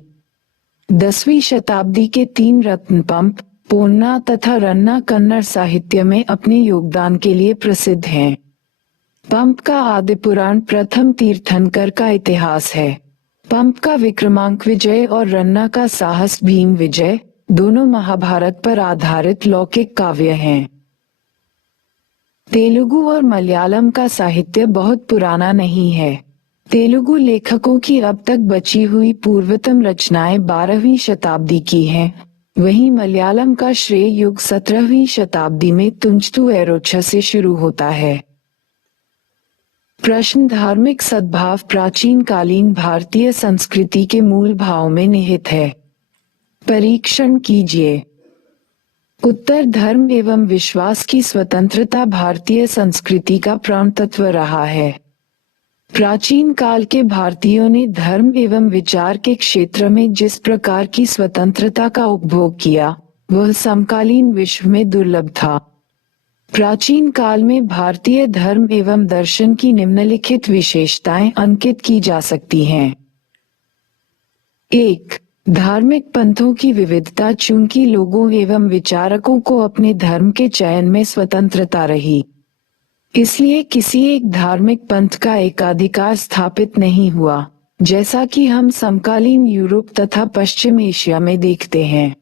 10वीं शताब्दी के 3 रत्न पंप, पोन्ना तथा रन्ना कन्नड़ साहित्य में अपने योगदान के लिए प्रसिद्ध हैं। पंप का आदि पुराण प्रथम तीर्थंकर का इतिहास है। पंप का विक्रमांक विजय और रन्ना का साहस भीम विजय दोनों महाभारत पर आधारित लौकिक काव्य हैं। तेलुगु और मलयालम का साहित्य बहुत पुराना नहीं है। तेलुगु लेखकों की अब तक बची हुई पूर्वतम रचनाएं 12वीं शताब्दी की हैं, वहीं मलयालम का श्रेय युग 17वीं शताब्दी में तुंजतु एरोचा से शुरू होता है। प्रश्न: धार्मिक सद्भाव प्राचीन कालीन भारतीय संस्कृति के मूल भाव में निहित है। परीक्षण कीजिए। उत्तर: धर्म एवं विश्वास की स्वतंत्रता भारतीय संस्कृति का प्राण तत्व रहा है। प्राचीन काल के भारतीयों ने धर्म एवं विचार के क्षेत्र में जिस प्रकार की स्वतंत्रता का उपभोग किया, वह समकालीन विश्व में दुर्लभ था। प्राचीन काल में भारतीय धर्म एवं दर्शन की निम्नलिखित विशेषताएं अंकित की जा सकती हैं। 1. धार्मिक पंथों की विविधता। चूंकि लोगों एवं विचारकों को अपने धर्म के चयन में स्वतंत्रता रही, इसलिए किसी एक धार्मिक पंथ का एकाधिकार स्थापित नहीं हुआ, जैसा कि हम समकालीन यूरोप तथा पश्चिम एशिया में देखते हैं।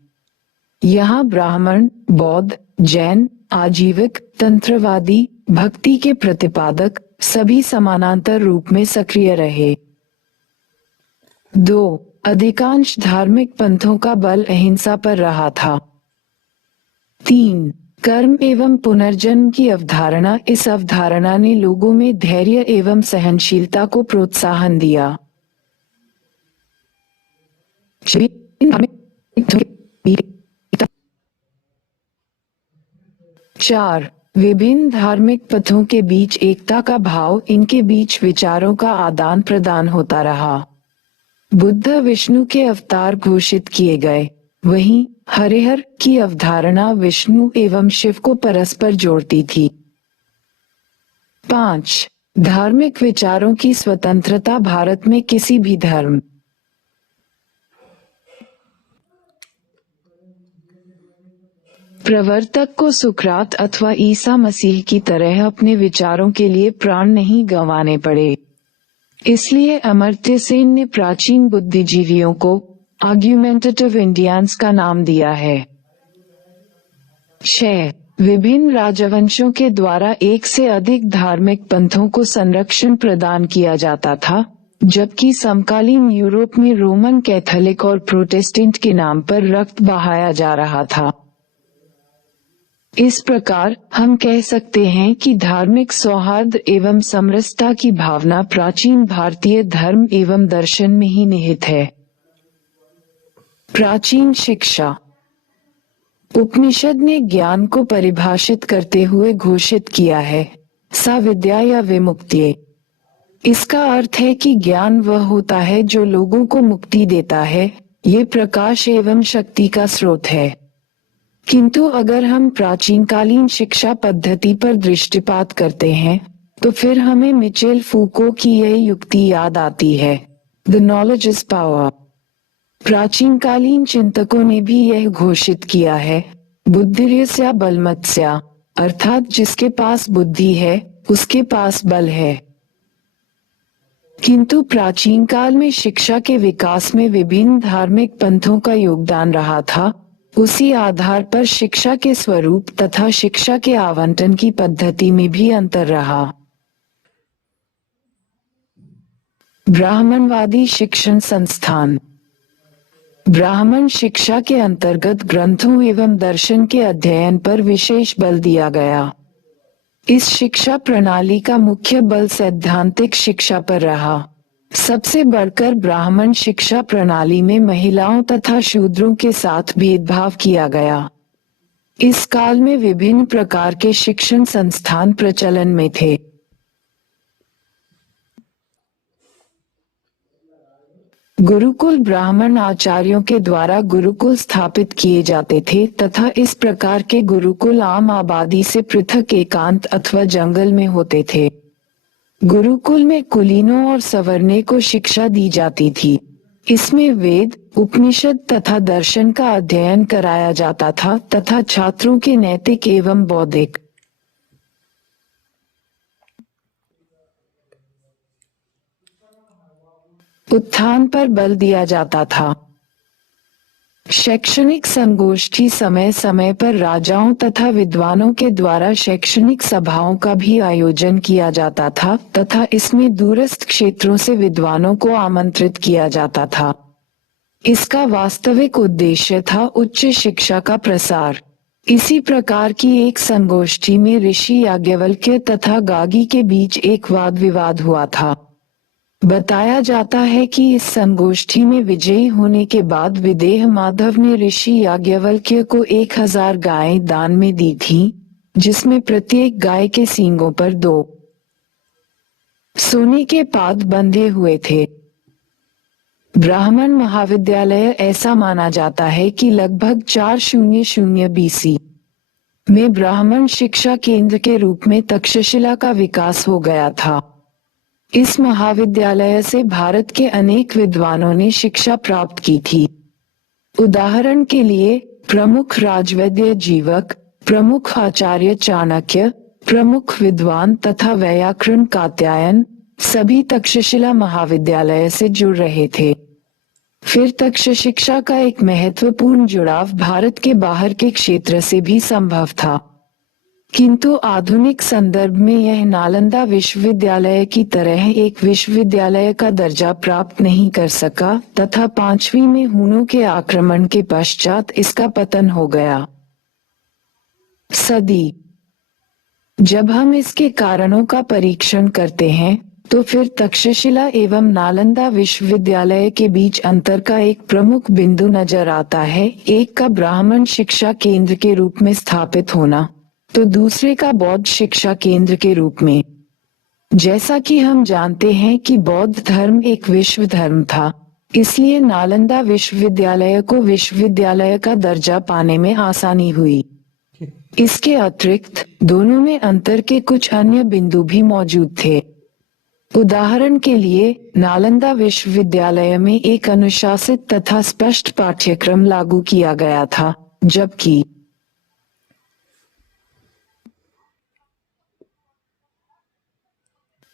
यहाँ ब्राह्मण, बौद्ध, जैन, आजीविक, तंत्रवादी, भक्ति के प्रतिपादक सभी समानांतर रूप में सक्रिय रहे। 2. अधिकांश धार्मिक पंथों का बल अहिंसा पर रहा था। 3. कर्म एवं पुनर्जन्म की अवधारणा। इस अवधारणा ने लोगों में धैर्य एवं सहनशीलता को प्रोत्साहन दिया। 4. विभिन्न धार्मिक पथों के बीच एकता का भाव। इनके बीच विचारों का आदान प्रदान होता रहा। बुद्ध विष्णु के अवतार घोषित किए गए, वहीं हरिहर की अवधारणा विष्णु एवं शिव को परस्पर जोड़ती थी। 5. धार्मिक विचारों की स्वतंत्रता। भारत में किसी भी धर्म प्रवर्तक को सुकरात अथवा ईसा मसीह की तरह अपने विचारों के लिए प्राण नहीं गंवाने पड़े। इसलिए अमर्त्य सेन ने प्राचीन बुद्धिजीवियों को आर्ग्यूमेंटेटिव इंडियंस का नाम दिया है। 6. विभिन्न राजवंशों के द्वारा एक से अधिक धार्मिक पंथों को संरक्षण प्रदान किया जाता था, जबकि समकालीन यूरोप में रोमन कैथोलिक और प्रोटेस्टेंट के नाम पर रक्त बहाया जा रहा था। इस प्रकार हम कह सकते हैं कि धार्मिक सौहार्द एवं समरसता की भावना प्राचीन भारतीय धर्म एवं दर्शन में ही निहित है। प्राचीन शिक्षा। उपनिषद ने ज्ञान को परिभाषित करते हुए घोषित किया है, सा विद्या या विमुक्ति। इसका अर्थ है कि ज्ञान वह होता है जो लोगों को मुक्ति देता है, ये प्रकाश एवं शक्ति का स्रोत है। किंतु अगर हम प्राचीनकालीन शिक्षा पद्धति पर दृष्टिपात करते हैं, तो फिर हमें मिचेल फूको की यह युक्ति याद आती है, द नॉलेज इज पावर। प्राचीनकालीन चिंतकों ने भी यह घोषित किया है, बुद्धिर्यस्या बलमत्स्या, अर्थात जिसके पास बुद्धि है उसके पास बल है। किंतु प्राचीन काल में शिक्षा के विकास में विभिन्न धार्मिक पंथों का योगदान रहा था। उसी आधार पर शिक्षा के स्वरूप तथा शिक्षा के आवंटन की पद्धति में भी अंतर रहा। ब्राह्मणवादी शिक्षण संस्थान। ब्राह्मण शिक्षा के अंतर्गत ग्रंथों एवं दर्शन के अध्ययन पर विशेष बल दिया गया। इस शिक्षा प्रणाली का मुख्य बल सैद्धांतिक शिक्षा पर रहा। सबसे बढ़कर ब्राह्मण शिक्षा प्रणाली में महिलाओं तथा शूद्रों के साथ भेदभाव किया गया। इस काल में विभिन्न प्रकार के शिक्षण संस्थान प्रचलन में थे। गुरुकुल ब्राह्मण आचार्यों के द्वारा गुरुकुल स्थापित किए जाते थे तथा इस प्रकार के गुरुकुल आम आबादी से पृथक एकांत अथवा जंगल में होते थे। गुरुकुल में कुलीनों और सवर्णे को शिक्षा दी जाती थी। इसमें वेद, उपनिषद तथा दर्शन का अध्ययन कराया जाता था तथा छात्रों के नैतिक एवं बौद्धिक उत्थान पर बल दिया जाता था। शैक्षणिक संगोष्ठी समय समय पर राजाओं तथा विद्वानों के द्वारा शैक्षणिक सभाओं का भी आयोजन किया जाता था तथा इसमें दूरस्थ क्षेत्रों से विद्वानों को आमंत्रित किया जाता था। इसका वास्तविक उद्देश्य था उच्च शिक्षा का प्रसार। इसी प्रकार की एक संगोष्ठी में ऋषि याज्ञवल्क्य तथा गागी के बीच एक वाद विवाद हुआ था। बताया जाता है कि इस संगोष्ठी में विजयी होने के बाद विदेह माधव ने ऋषि याज्ञवल्क्य को 1000 गायें दान में दी थीं, जिसमें प्रत्येक गाय के सींगों पर 2 सोने के पाद बंधे हुए थे। ब्राह्मण महाविद्यालय ऐसा माना जाता है कि लगभग 400 BC में ब्राह्मण शिक्षा केंद्र के रूप में तक्षशिला का विकास हो गया था। इस महाविद्यालय से भारत के अनेक विद्वानों ने शिक्षा प्राप्त की थी। उदाहरण के लिए प्रमुख राजवैद्य जीवक, प्रमुख आचार्य चाणक्य, प्रमुख विद्वान तथा वैयाकरण कात्यायन सभी तक्षशिला महाविद्यालय से जुड़ रहे थे। फिर तक्षशिक्षा का एक महत्वपूर्ण जुड़ाव भारत के बाहर के क्षेत्र से भी संभव था। किंतु आधुनिक संदर्भ में यह नालंदा विश्वविद्यालय की तरह एक विश्वविद्यालय का दर्जा प्राप्त नहीं कर सका तथा 5वीं में हुनों के आक्रमण के पश्चात इसका पतन हो गया। सदी। जब हम इसके कारणों का परीक्षण करते हैं, तो फिर तक्षशिला एवं नालंदा विश्वविद्यालय के बीच अंतर का एक प्रमुख बिंदु नजर आता है। एक का ब्राह्मण शिक्षा केंद्र के रूप में स्थापित होना, तो दूसरे का बौद्ध शिक्षा केंद्र के रूप में। जैसा कि हम जानते हैं कि बौद्ध धर्म एक विश्व धर्म था, इसलिए नालंदा विश्वविद्यालय को विश्वविद्यालय का दर्जा पाने में आसानी हुई। इसके अतिरिक्त दोनों में अंतर के कुछ अन्य बिंदु भी मौजूद थे। उदाहरण के लिए नालंदा विश्वविद्यालय में एक अनुशासित तथा स्पष्ट पाठ्यक्रम लागू किया गया था, जबकि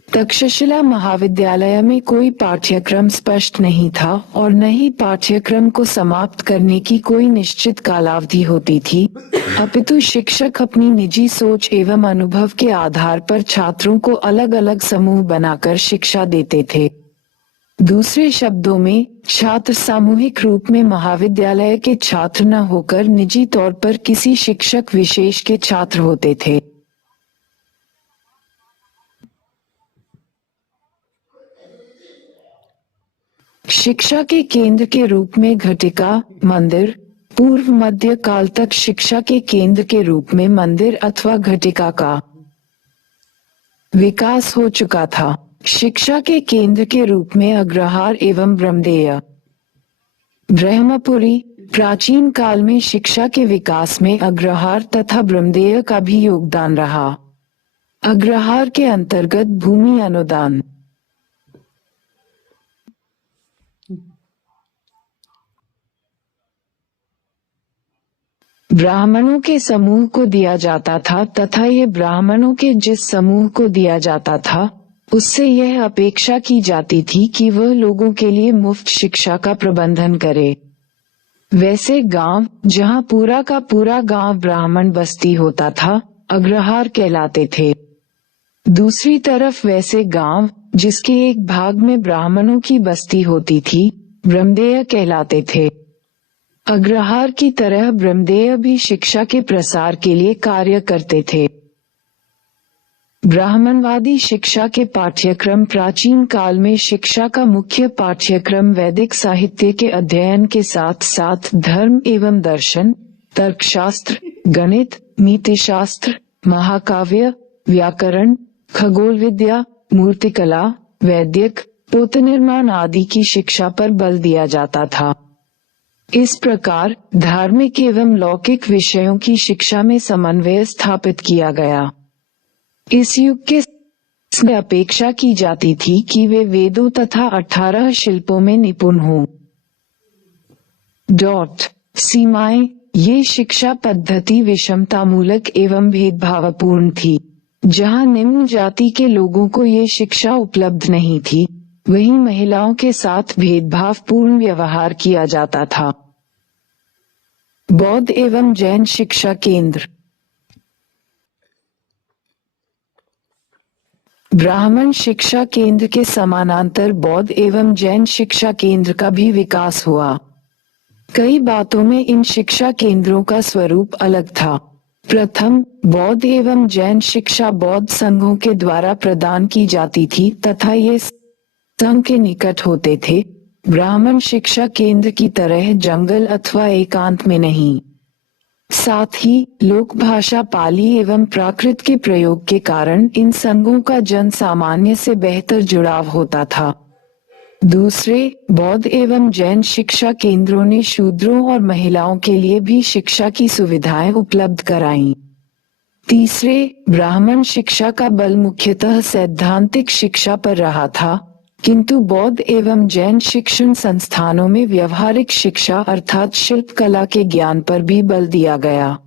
तक्षशिला महाविद्यालय में कोई पाठ्यक्रम स्पष्ट नहीं था और न ही पाठ्यक्रम को समाप्त करने की कोई निश्चित कालावधि होती थी, अपितु शिक्षक अपनी निजी सोच एवं अनुभव के आधार पर छात्रों को अलग अलग समूह बनाकर शिक्षा देते थे। दूसरे शब्दों में, छात्र सामूहिक रूप में महाविद्यालय के छात्र न होकर निजी तौर पर किसी शिक्षक विशेष के छात्र होते थे। शिक्षा के केंद्र के रूप में घटिका, मंदिर, पूर्व मध्य काल तक शिक्षा के केंद्र के रूप में मंदिर अथवा घटिका का विकास हो चुका था। शिक्षा के केंद्र के रूप में अग्रहार एवं ब्रह्मदेय, ब्रह्मपुरी, प्राचीन काल में शिक्षा के विकास में अग्रहार तथा ब्रह्मदेय का भी योगदान रहा। अग्रहार के अंतर्गत भूमि अनुदान, ब्राह्मणों के समूह को दिया जाता था तथा ये ब्राह्मणों के जिस समूह को दिया जाता था उससे यह अपेक्षा की जाती थी कि वह लोगों के लिए मुफ्त शिक्षा का प्रबंधन करे। वैसे गांव जहां पूरा का पूरा गांव ब्राह्मण बस्ती होता था, अग्रहार कहलाते थे। दूसरी तरफ वैसे गांव जिसके एक भाग में ब्राह्मणों की बस्ती होती थी, ब्रह्मदेय कहलाते थे। अग्रहार की तरह ब्रह्मदेय भी शिक्षा के प्रसार के लिए कार्य करते थे। ब्राह्मणवादी शिक्षा के पाठ्यक्रम प्राचीन काल में शिक्षा का मुख्य पाठ्यक्रम वैदिक साहित्य के अध्ययन के साथ साथ धर्म एवं दर्शन, तर्कशास्त्र, गणित, नीतिशास्त्र, महाकाव्य, व्याकरण, खगोल विद्या, मूर्तिकला, वैदिक, पोत निर्माण आदि की शिक्षा पर बल दिया जाता था। इस प्रकार धार्मिक एवं लौकिक विषयों की शिक्षा में समन्वय स्थापित किया गया। इस युग के अपेक्षा की जाती थी कि वे वेदों तथा 18 शिल्पों में निपुण हों। सीमाएं, ये शिक्षा पद्धति विषमतामूलक एवं भेदभावपूर्ण थी। जहां निम्न जाति के लोगों को ये शिक्षा उपलब्ध नहीं थी, वहीं महिलाओं के साथ भेदभावपूर्ण व्यवहार किया जाता था। बौद्ध एवं जैन शिक्षा केंद्र, ब्राह्मण शिक्षा केंद्र के समानांतर बौद्ध एवं जैन शिक्षा केंद्र का भी विकास हुआ। कई बातों में इन शिक्षा केंद्रों का स्वरूप अलग था। प्रथम, बौद्ध एवं जैन शिक्षा बौद्ध संघों के द्वारा प्रदान की जाती थी तथा ये संघ के निकट होते थे। ब्राह्मण शिक्षा केंद्र की तरह जंगल अथवा एकांत में नहीं। साथ ही लोक भाषा पाली एवं प्राकृत के प्रयोग के कारण इन संघों का जन सामान्य से बेहतर जुड़ाव होता था। दूसरे, बौद्ध एवं जैन शिक्षा केंद्रों ने शूद्रों और महिलाओं के लिए भी शिक्षा की सुविधाएं उपलब्ध कराईं। तीसरे, ब्राह्मण शिक्षा का बल मुख्यतः सैद्धांतिक शिक्षा पर रहा था, किंतु बौद्ध एवं जैन शिक्षण संस्थानों में व्यवहारिक शिक्षा अर्थात शिल्प कला के ज्ञान पर भी बल दिया गया।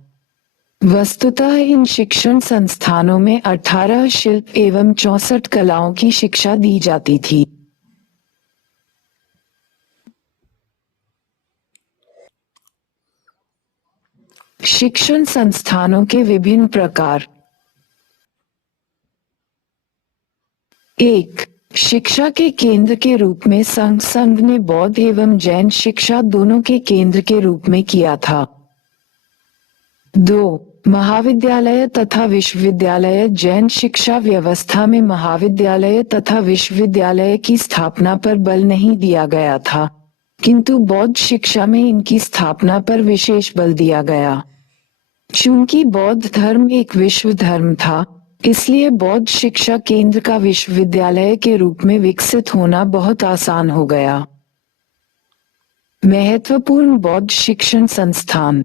वस्तुतः इन शिक्षण संस्थानों में 18 शिल्प एवं 64 कलाओं की शिक्षा दी जाती थी। शिक्षण संस्थानों के विभिन्न प्रकार। 1. शिक्षा के केंद्र के रूप में संघ ने बौद्ध एवं जैन शिक्षा दोनों के केंद्र के रूप में किया था। 2. महाविद्यालय तथा विश्वविद्यालय। जैन शिक्षा व्यवस्था में महाविद्यालय तथा विश्वविद्यालय की स्थापना पर बल नहीं दिया गया था, किंतु बौद्ध शिक्षा में इनकी स्थापना पर विशेष बल दिया गया। चूंकि बौद्ध धर्म एक विश्व धर्म था, इसलिए बौद्ध शिक्षा केंद्र का विश्वविद्यालय के रूप में विकसित होना बहुत आसान हो गया। महत्वपूर्ण बौद्ध शिक्षण संस्थान।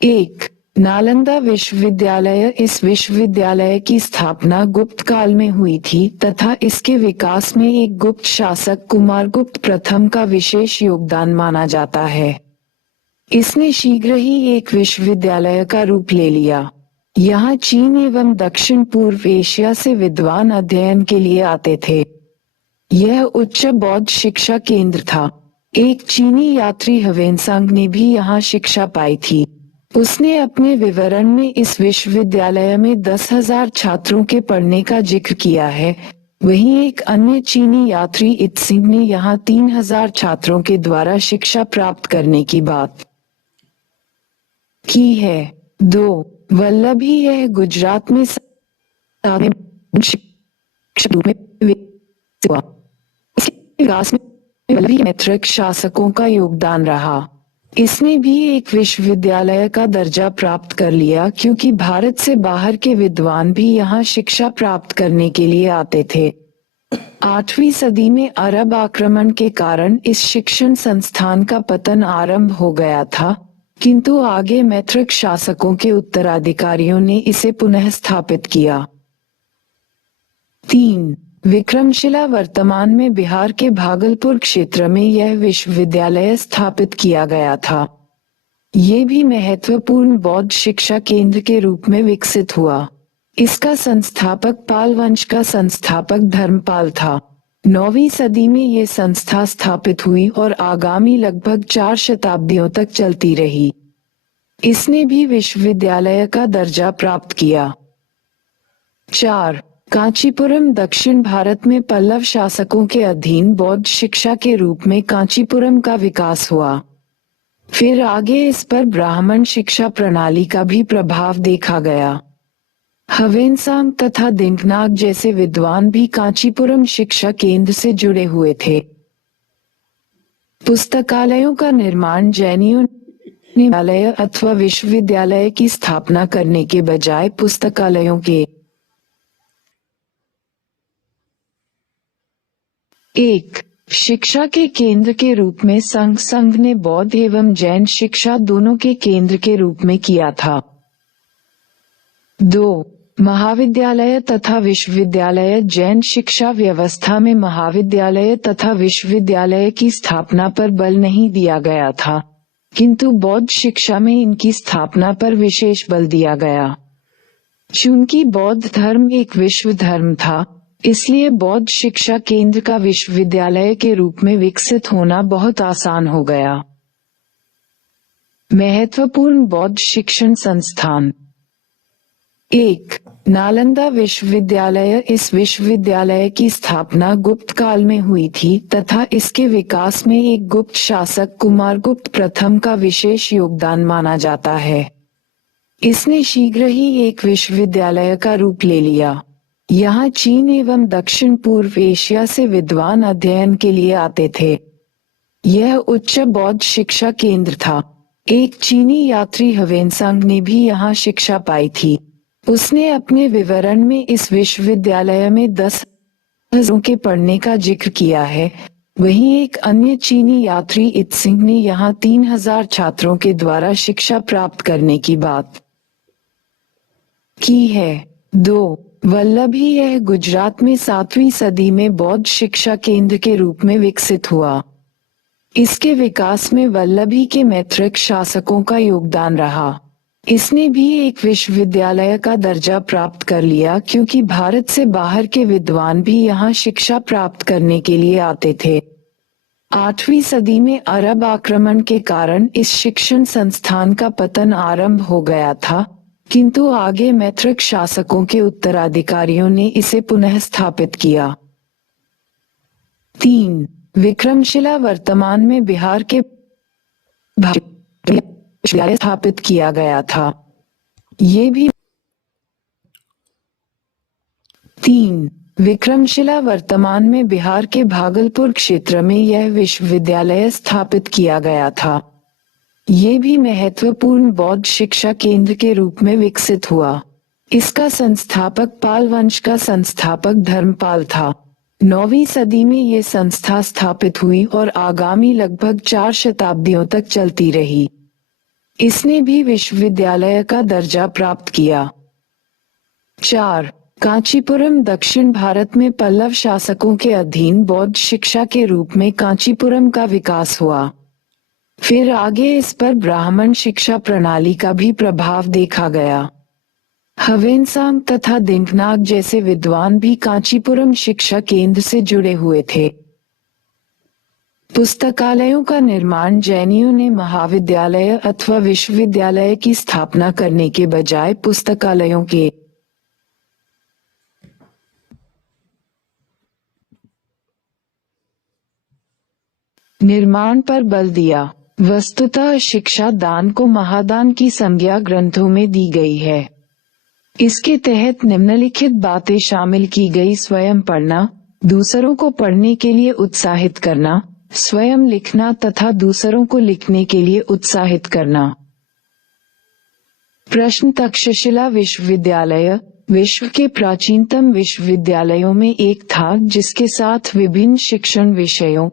1. नालंदा विश्वविद्यालय। इस विश्वविद्यालय की स्थापना गुप्त काल में हुई थी तथा इसके विकास में एक गुप्त शासक कुमारगुप्त प्रथम का विशेष योगदान माना जाता है। इसने शीघ्र ही एक विश्वविद्यालय का रूप ले लिया। यहाँ चीन एवं दक्षिण पूर्व एशिया से विद्वान अध्ययन के लिए आते थे। यह उच्च बौद्ध शिक्षा केंद्र था। एक चीनी यात्री ह्वेनसांग ने भी यहाँ शिक्षा पाई थी। उसने अपने विवरण में इस विश्वविद्यालय में 10,000 छात्रों के पढ़ने का जिक्र किया है। वहीं एक अन्य चीनी यात्री इत्सिंग ने यहाँ 3,000 छात्रों के द्वारा शिक्षा प्राप्त करने की बात की है। 2. वल्लभी यह गुजरात में विकास में वल्लभी मैत्रेय शासकों का योगदान रहा। इसने भी एक विश्वविद्यालय का दर्जा प्राप्त कर लिया क्योंकि भारत से बाहर के विद्वान भी यहाँ शिक्षा प्राप्त करने के लिए आते थे। 8वीं सदी में अरब आक्रमण के कारण इस शिक्षण संस्थान का पतन आरंभ हो गया था, किंतु आगे मैत्रेय शासकों के उत्तराधिकारियों ने इसे पुनः स्थापित किया। 3. विक्रमशिला वर्तमान में बिहार के भागलपुर क्षेत्र में यह विश्वविद्यालय स्थापित किया गया था। ये भी महत्वपूर्ण बौद्ध शिक्षा केंद्र के रूप में विकसित हुआ। इसका संस्थापक पाल वंश का संस्थापक धर्मपाल था। 9वीं सदी में ये संस्था स्थापित हुई और आगामी लगभग 4 शताब्दियों तक चलती रही। इसने भी विश्वविद्यालय का दर्जा प्राप्त किया। 4. कांचीपुरम दक्षिण भारत में पल्लव शासकों के अधीन बौद्ध शिक्षा के रूप में कांचीपुरम का विकास हुआ। फिर आगे इस पर ब्राह्मण शिक्षा प्रणाली का भी प्रभाव देखा गया। ह्वेनसांग तथा दिंकनाग जैसे विद्वान भी कांचीपुरम शिक्षा केंद्र से जुड़े हुए थे। पुस्तकालयों का निर्माण जैनियों ने विद्यालय अथवा विश्वविद्यालय की स्थापना करने के बजाय पुस्तकालयों के 1. शिक्षा के केंद्र के रूप में संघ ने बौद्ध एवं जैन शिक्षा दोनों के केंद्र के रूप में किया था। 2. महाविद्यालय तथा विश्वविद्यालय जैन शिक्षा व्यवस्था में महाविद्यालय तथा विश्वविद्यालय की स्थापना पर बल नहीं दिया गया था, किंतु बौद्ध शिक्षा में इनकी स्थापना पर विशेष बल दिया गया। चूंकि बौद्ध धर्म एक विश्व धर्म था, इसलिए बौद्ध शिक्षा केंद्र का विश्वविद्यालय के रूप में विकसित होना बहुत आसान हो गया। महत्वपूर्ण बौद्ध शिक्षण संस्थान 1. नालंदा विश्वविद्यालय। इस विश्वविद्यालय की स्थापना गुप्त काल में हुई थी तथा इसके विकास में एक गुप्त शासक कुमारगुप्त प्रथम का विशेष योगदान माना जाता है। इसने शीघ्र ही एक विश्वविद्यालय का रूप ले लिया। यहाँ चीन एवं दक्षिण पूर्व एशिया से विद्वान अध्ययन के लिए आते थे। यह उच्च बौद्ध शिक्षा केंद्र था। एक चीनी यात्री ह्वेनसांग ने भी यहाँ शिक्षा पाई थी। उसने अपने विवरण में इस विश्वविद्यालय में 10,000 के पढ़ने का जिक्र किया है। वहीं एक अन्य चीनी यात्री इत्सिंग ने यहाँ 3,000 छात्रों के द्वारा शिक्षा प्राप्त करने की बात की है। 2. वल्लभी यह गुजरात में 7वीं सदी में बौद्ध शिक्षा केंद्र के रूप में विकसित हुआ। इसके विकास में वल्लभी के मैत्रेय शासकों का योगदान रहा। इसने भी एक विश्वविद्यालय का दर्जा प्राप्त कर लिया क्योंकि भारत से बाहर के विद्वान भी यहाँ शिक्षा प्राप्त करने के लिए आते थे। 8वीं सदी में अरब आक्रमण के कारण इस शिक्षण संस्थान का पतन आरंभ हो गया था, किंतु आगे मैत्रेय शासकों के उत्तराधिकारियों ने इसे पुनः स्थापित किया। 3. विक्रमशिला वर्तमान में बिहार के विश्वविद्यालय स्थापित किया गया था। ये भी 3. विक्रमशिला वर्तमान में बिहार के भागलपुर क्षेत्र में यह विश्वविद्यालय स्थापित किया गया था। ये भी महत्वपूर्ण बौद्ध शिक्षा केंद्र के रूप में विकसित हुआ। इसका संस्थापक पाल वंश का संस्थापक धर्मपाल था। 9वीं सदी में ये संस्था स्थापित हुई और आगामी लगभग 4 शताब्दियों तक चलती रही। इसने भी विश्वविद्यालय का दर्जा प्राप्त किया। 4. कांचीपुरम दक्षिण भारत में पल्लव शासकों के अधीन बौद्ध शिक्षा के रूप में कांचीपुरम का विकास हुआ। फिर आगे इस पर ब्राह्मण शिक्षा प्रणाली का भी प्रभाव देखा गया। हवेनसांग तथा दिंकनाग जैसे विद्वान भी कांचीपुरम शिक्षा केंद्र से जुड़े हुए थे। पुस्तकालयों का निर्माण जैनियों ने महाविद्यालय अथवा विश्वविद्यालय की स्थापना करने के बजाय पुस्तकालयों के निर्माण पर बल दिया। वस्तुतः शिक्षा दान को महादान की संज्ञा ग्रंथों में दी गई है। इसके तहत निम्नलिखित बातें शामिल की गई: स्वयं पढ़ना, दूसरों को पढ़ने के लिए उत्साहित करना, स्वयं लिखना तथा दूसरों को लिखने के लिए उत्साहित करना। प्रश्न: तक्षशिला विश्वविद्यालय विश्व के प्राचीनतम विश्वविद्यालयों में एक था, जिसके साथ विभिन्न शिक्षण विषयों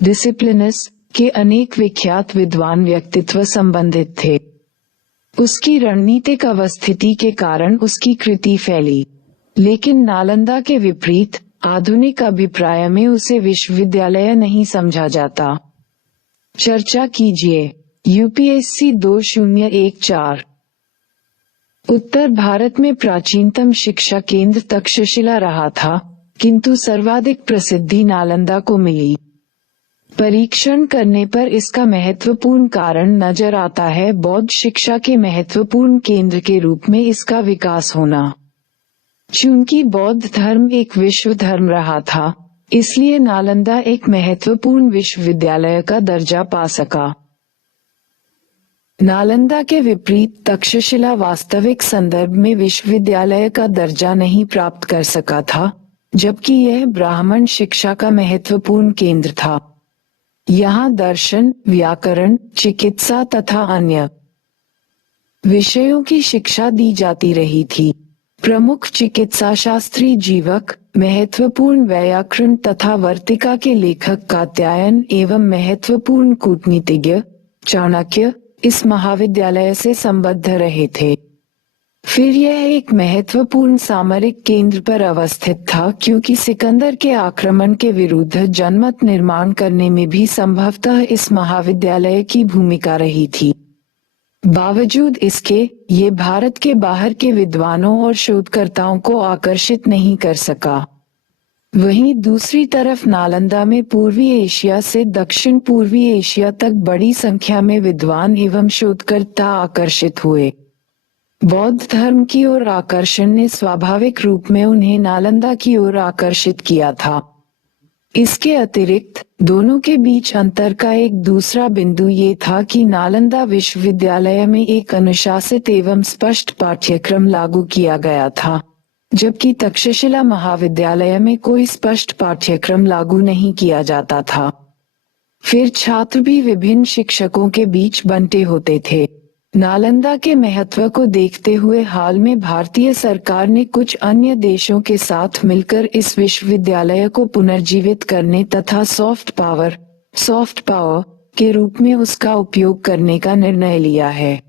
डिसिप्लिनस के अनेक विख्यात विद्वान व्यक्तित्व संबंधित थे। उसकी रणनीतिक अवस्थिति के कारण उसकी कृति फैली, लेकिन नालंदा के विपरीत आधुनिक अभिप्राय में उसे विश्वविद्यालय नहीं समझा जाता। चर्चा कीजिए। यूपीएससी 2014। उत्तर भारत में प्राचीनतम शिक्षा केंद्र तक्षशिला रहा था, किंतु सर्वाधिक प्रसिद्धि नालंदा को मिली। परीक्षण करने पर इसका महत्वपूर्ण कारण नजर आता है बौद्ध शिक्षा के महत्वपूर्ण केंद्र के रूप में इसका विकास होना। चूंकि बौद्ध धर्म एक विश्व धर्म रहा था, इसलिए नालंदा एक महत्वपूर्ण विश्वविद्यालय का दर्जा पा सका। नालंदा के विपरीत तक्षशिला वास्तविक संदर्भ में विश्वविद्यालय का दर्जा नहीं प्राप्त कर सका था, जबकि यह ब्राह्मण शिक्षा का महत्वपूर्ण केंद्र था। यहाँ दर्शन, व्याकरण, चिकित्सा तथा अन्य विषयों की शिक्षा दी जाती रही थी। प्रमुख चिकित्सा शास्त्री जीवक, महत्वपूर्ण व्याकरण तथा वर्तिका के लेखक कात्यायन एवं महत्वपूर्ण कूटनीतिज्ञ चाणक्य इस महाविद्यालय से संबद्ध रहे थे। फिर यह एक महत्वपूर्ण सामरिक केंद्र पर अवस्थित था, क्योंकि सिकंदर के आक्रमण के विरुद्ध जनमत निर्माण करने में भी संभवतः इस महाविद्यालय की भूमिका रही थी। बावजूद इसके, ये भारत के बाहर के विद्वानों और शोधकर्ताओं को आकर्षित नहीं कर सका। वहीं दूसरी तरफ नालंदा में पूर्वी एशिया से दक्षिण पूर्वी एशिया तक बड़ी संख्या में विद्वान एवं शोधकर्ता आकर्षित हुए। बौद्ध धर्म की ओर आकर्षण ने स्वाभाविक रूप में उन्हें नालंदा की ओर आकर्षित किया था। इसके अतिरिक्त दोनों के बीच अंतर का एक दूसरा बिंदु ये था कि नालंदा विश्वविद्यालय में एक अनुशासित एवं स्पष्ट पाठ्यक्रम लागू किया गया था, जबकि तक्षशिला महाविद्यालय में कोई स्पष्ट पाठ्यक्रम लागू नहीं किया जाता था। फिर छात्र भी विभिन्न शिक्षकों के बीच बंटे होते थे। नालंदा के महत्व को देखते हुए हाल में भारतीय सरकार ने कुछ अन्य देशों के साथ मिलकर इस विश्वविद्यालय को पुनर्जीवित करने तथा सॉफ्ट पावर के रूप में उसका उपयोग करने का निर्णय लिया है।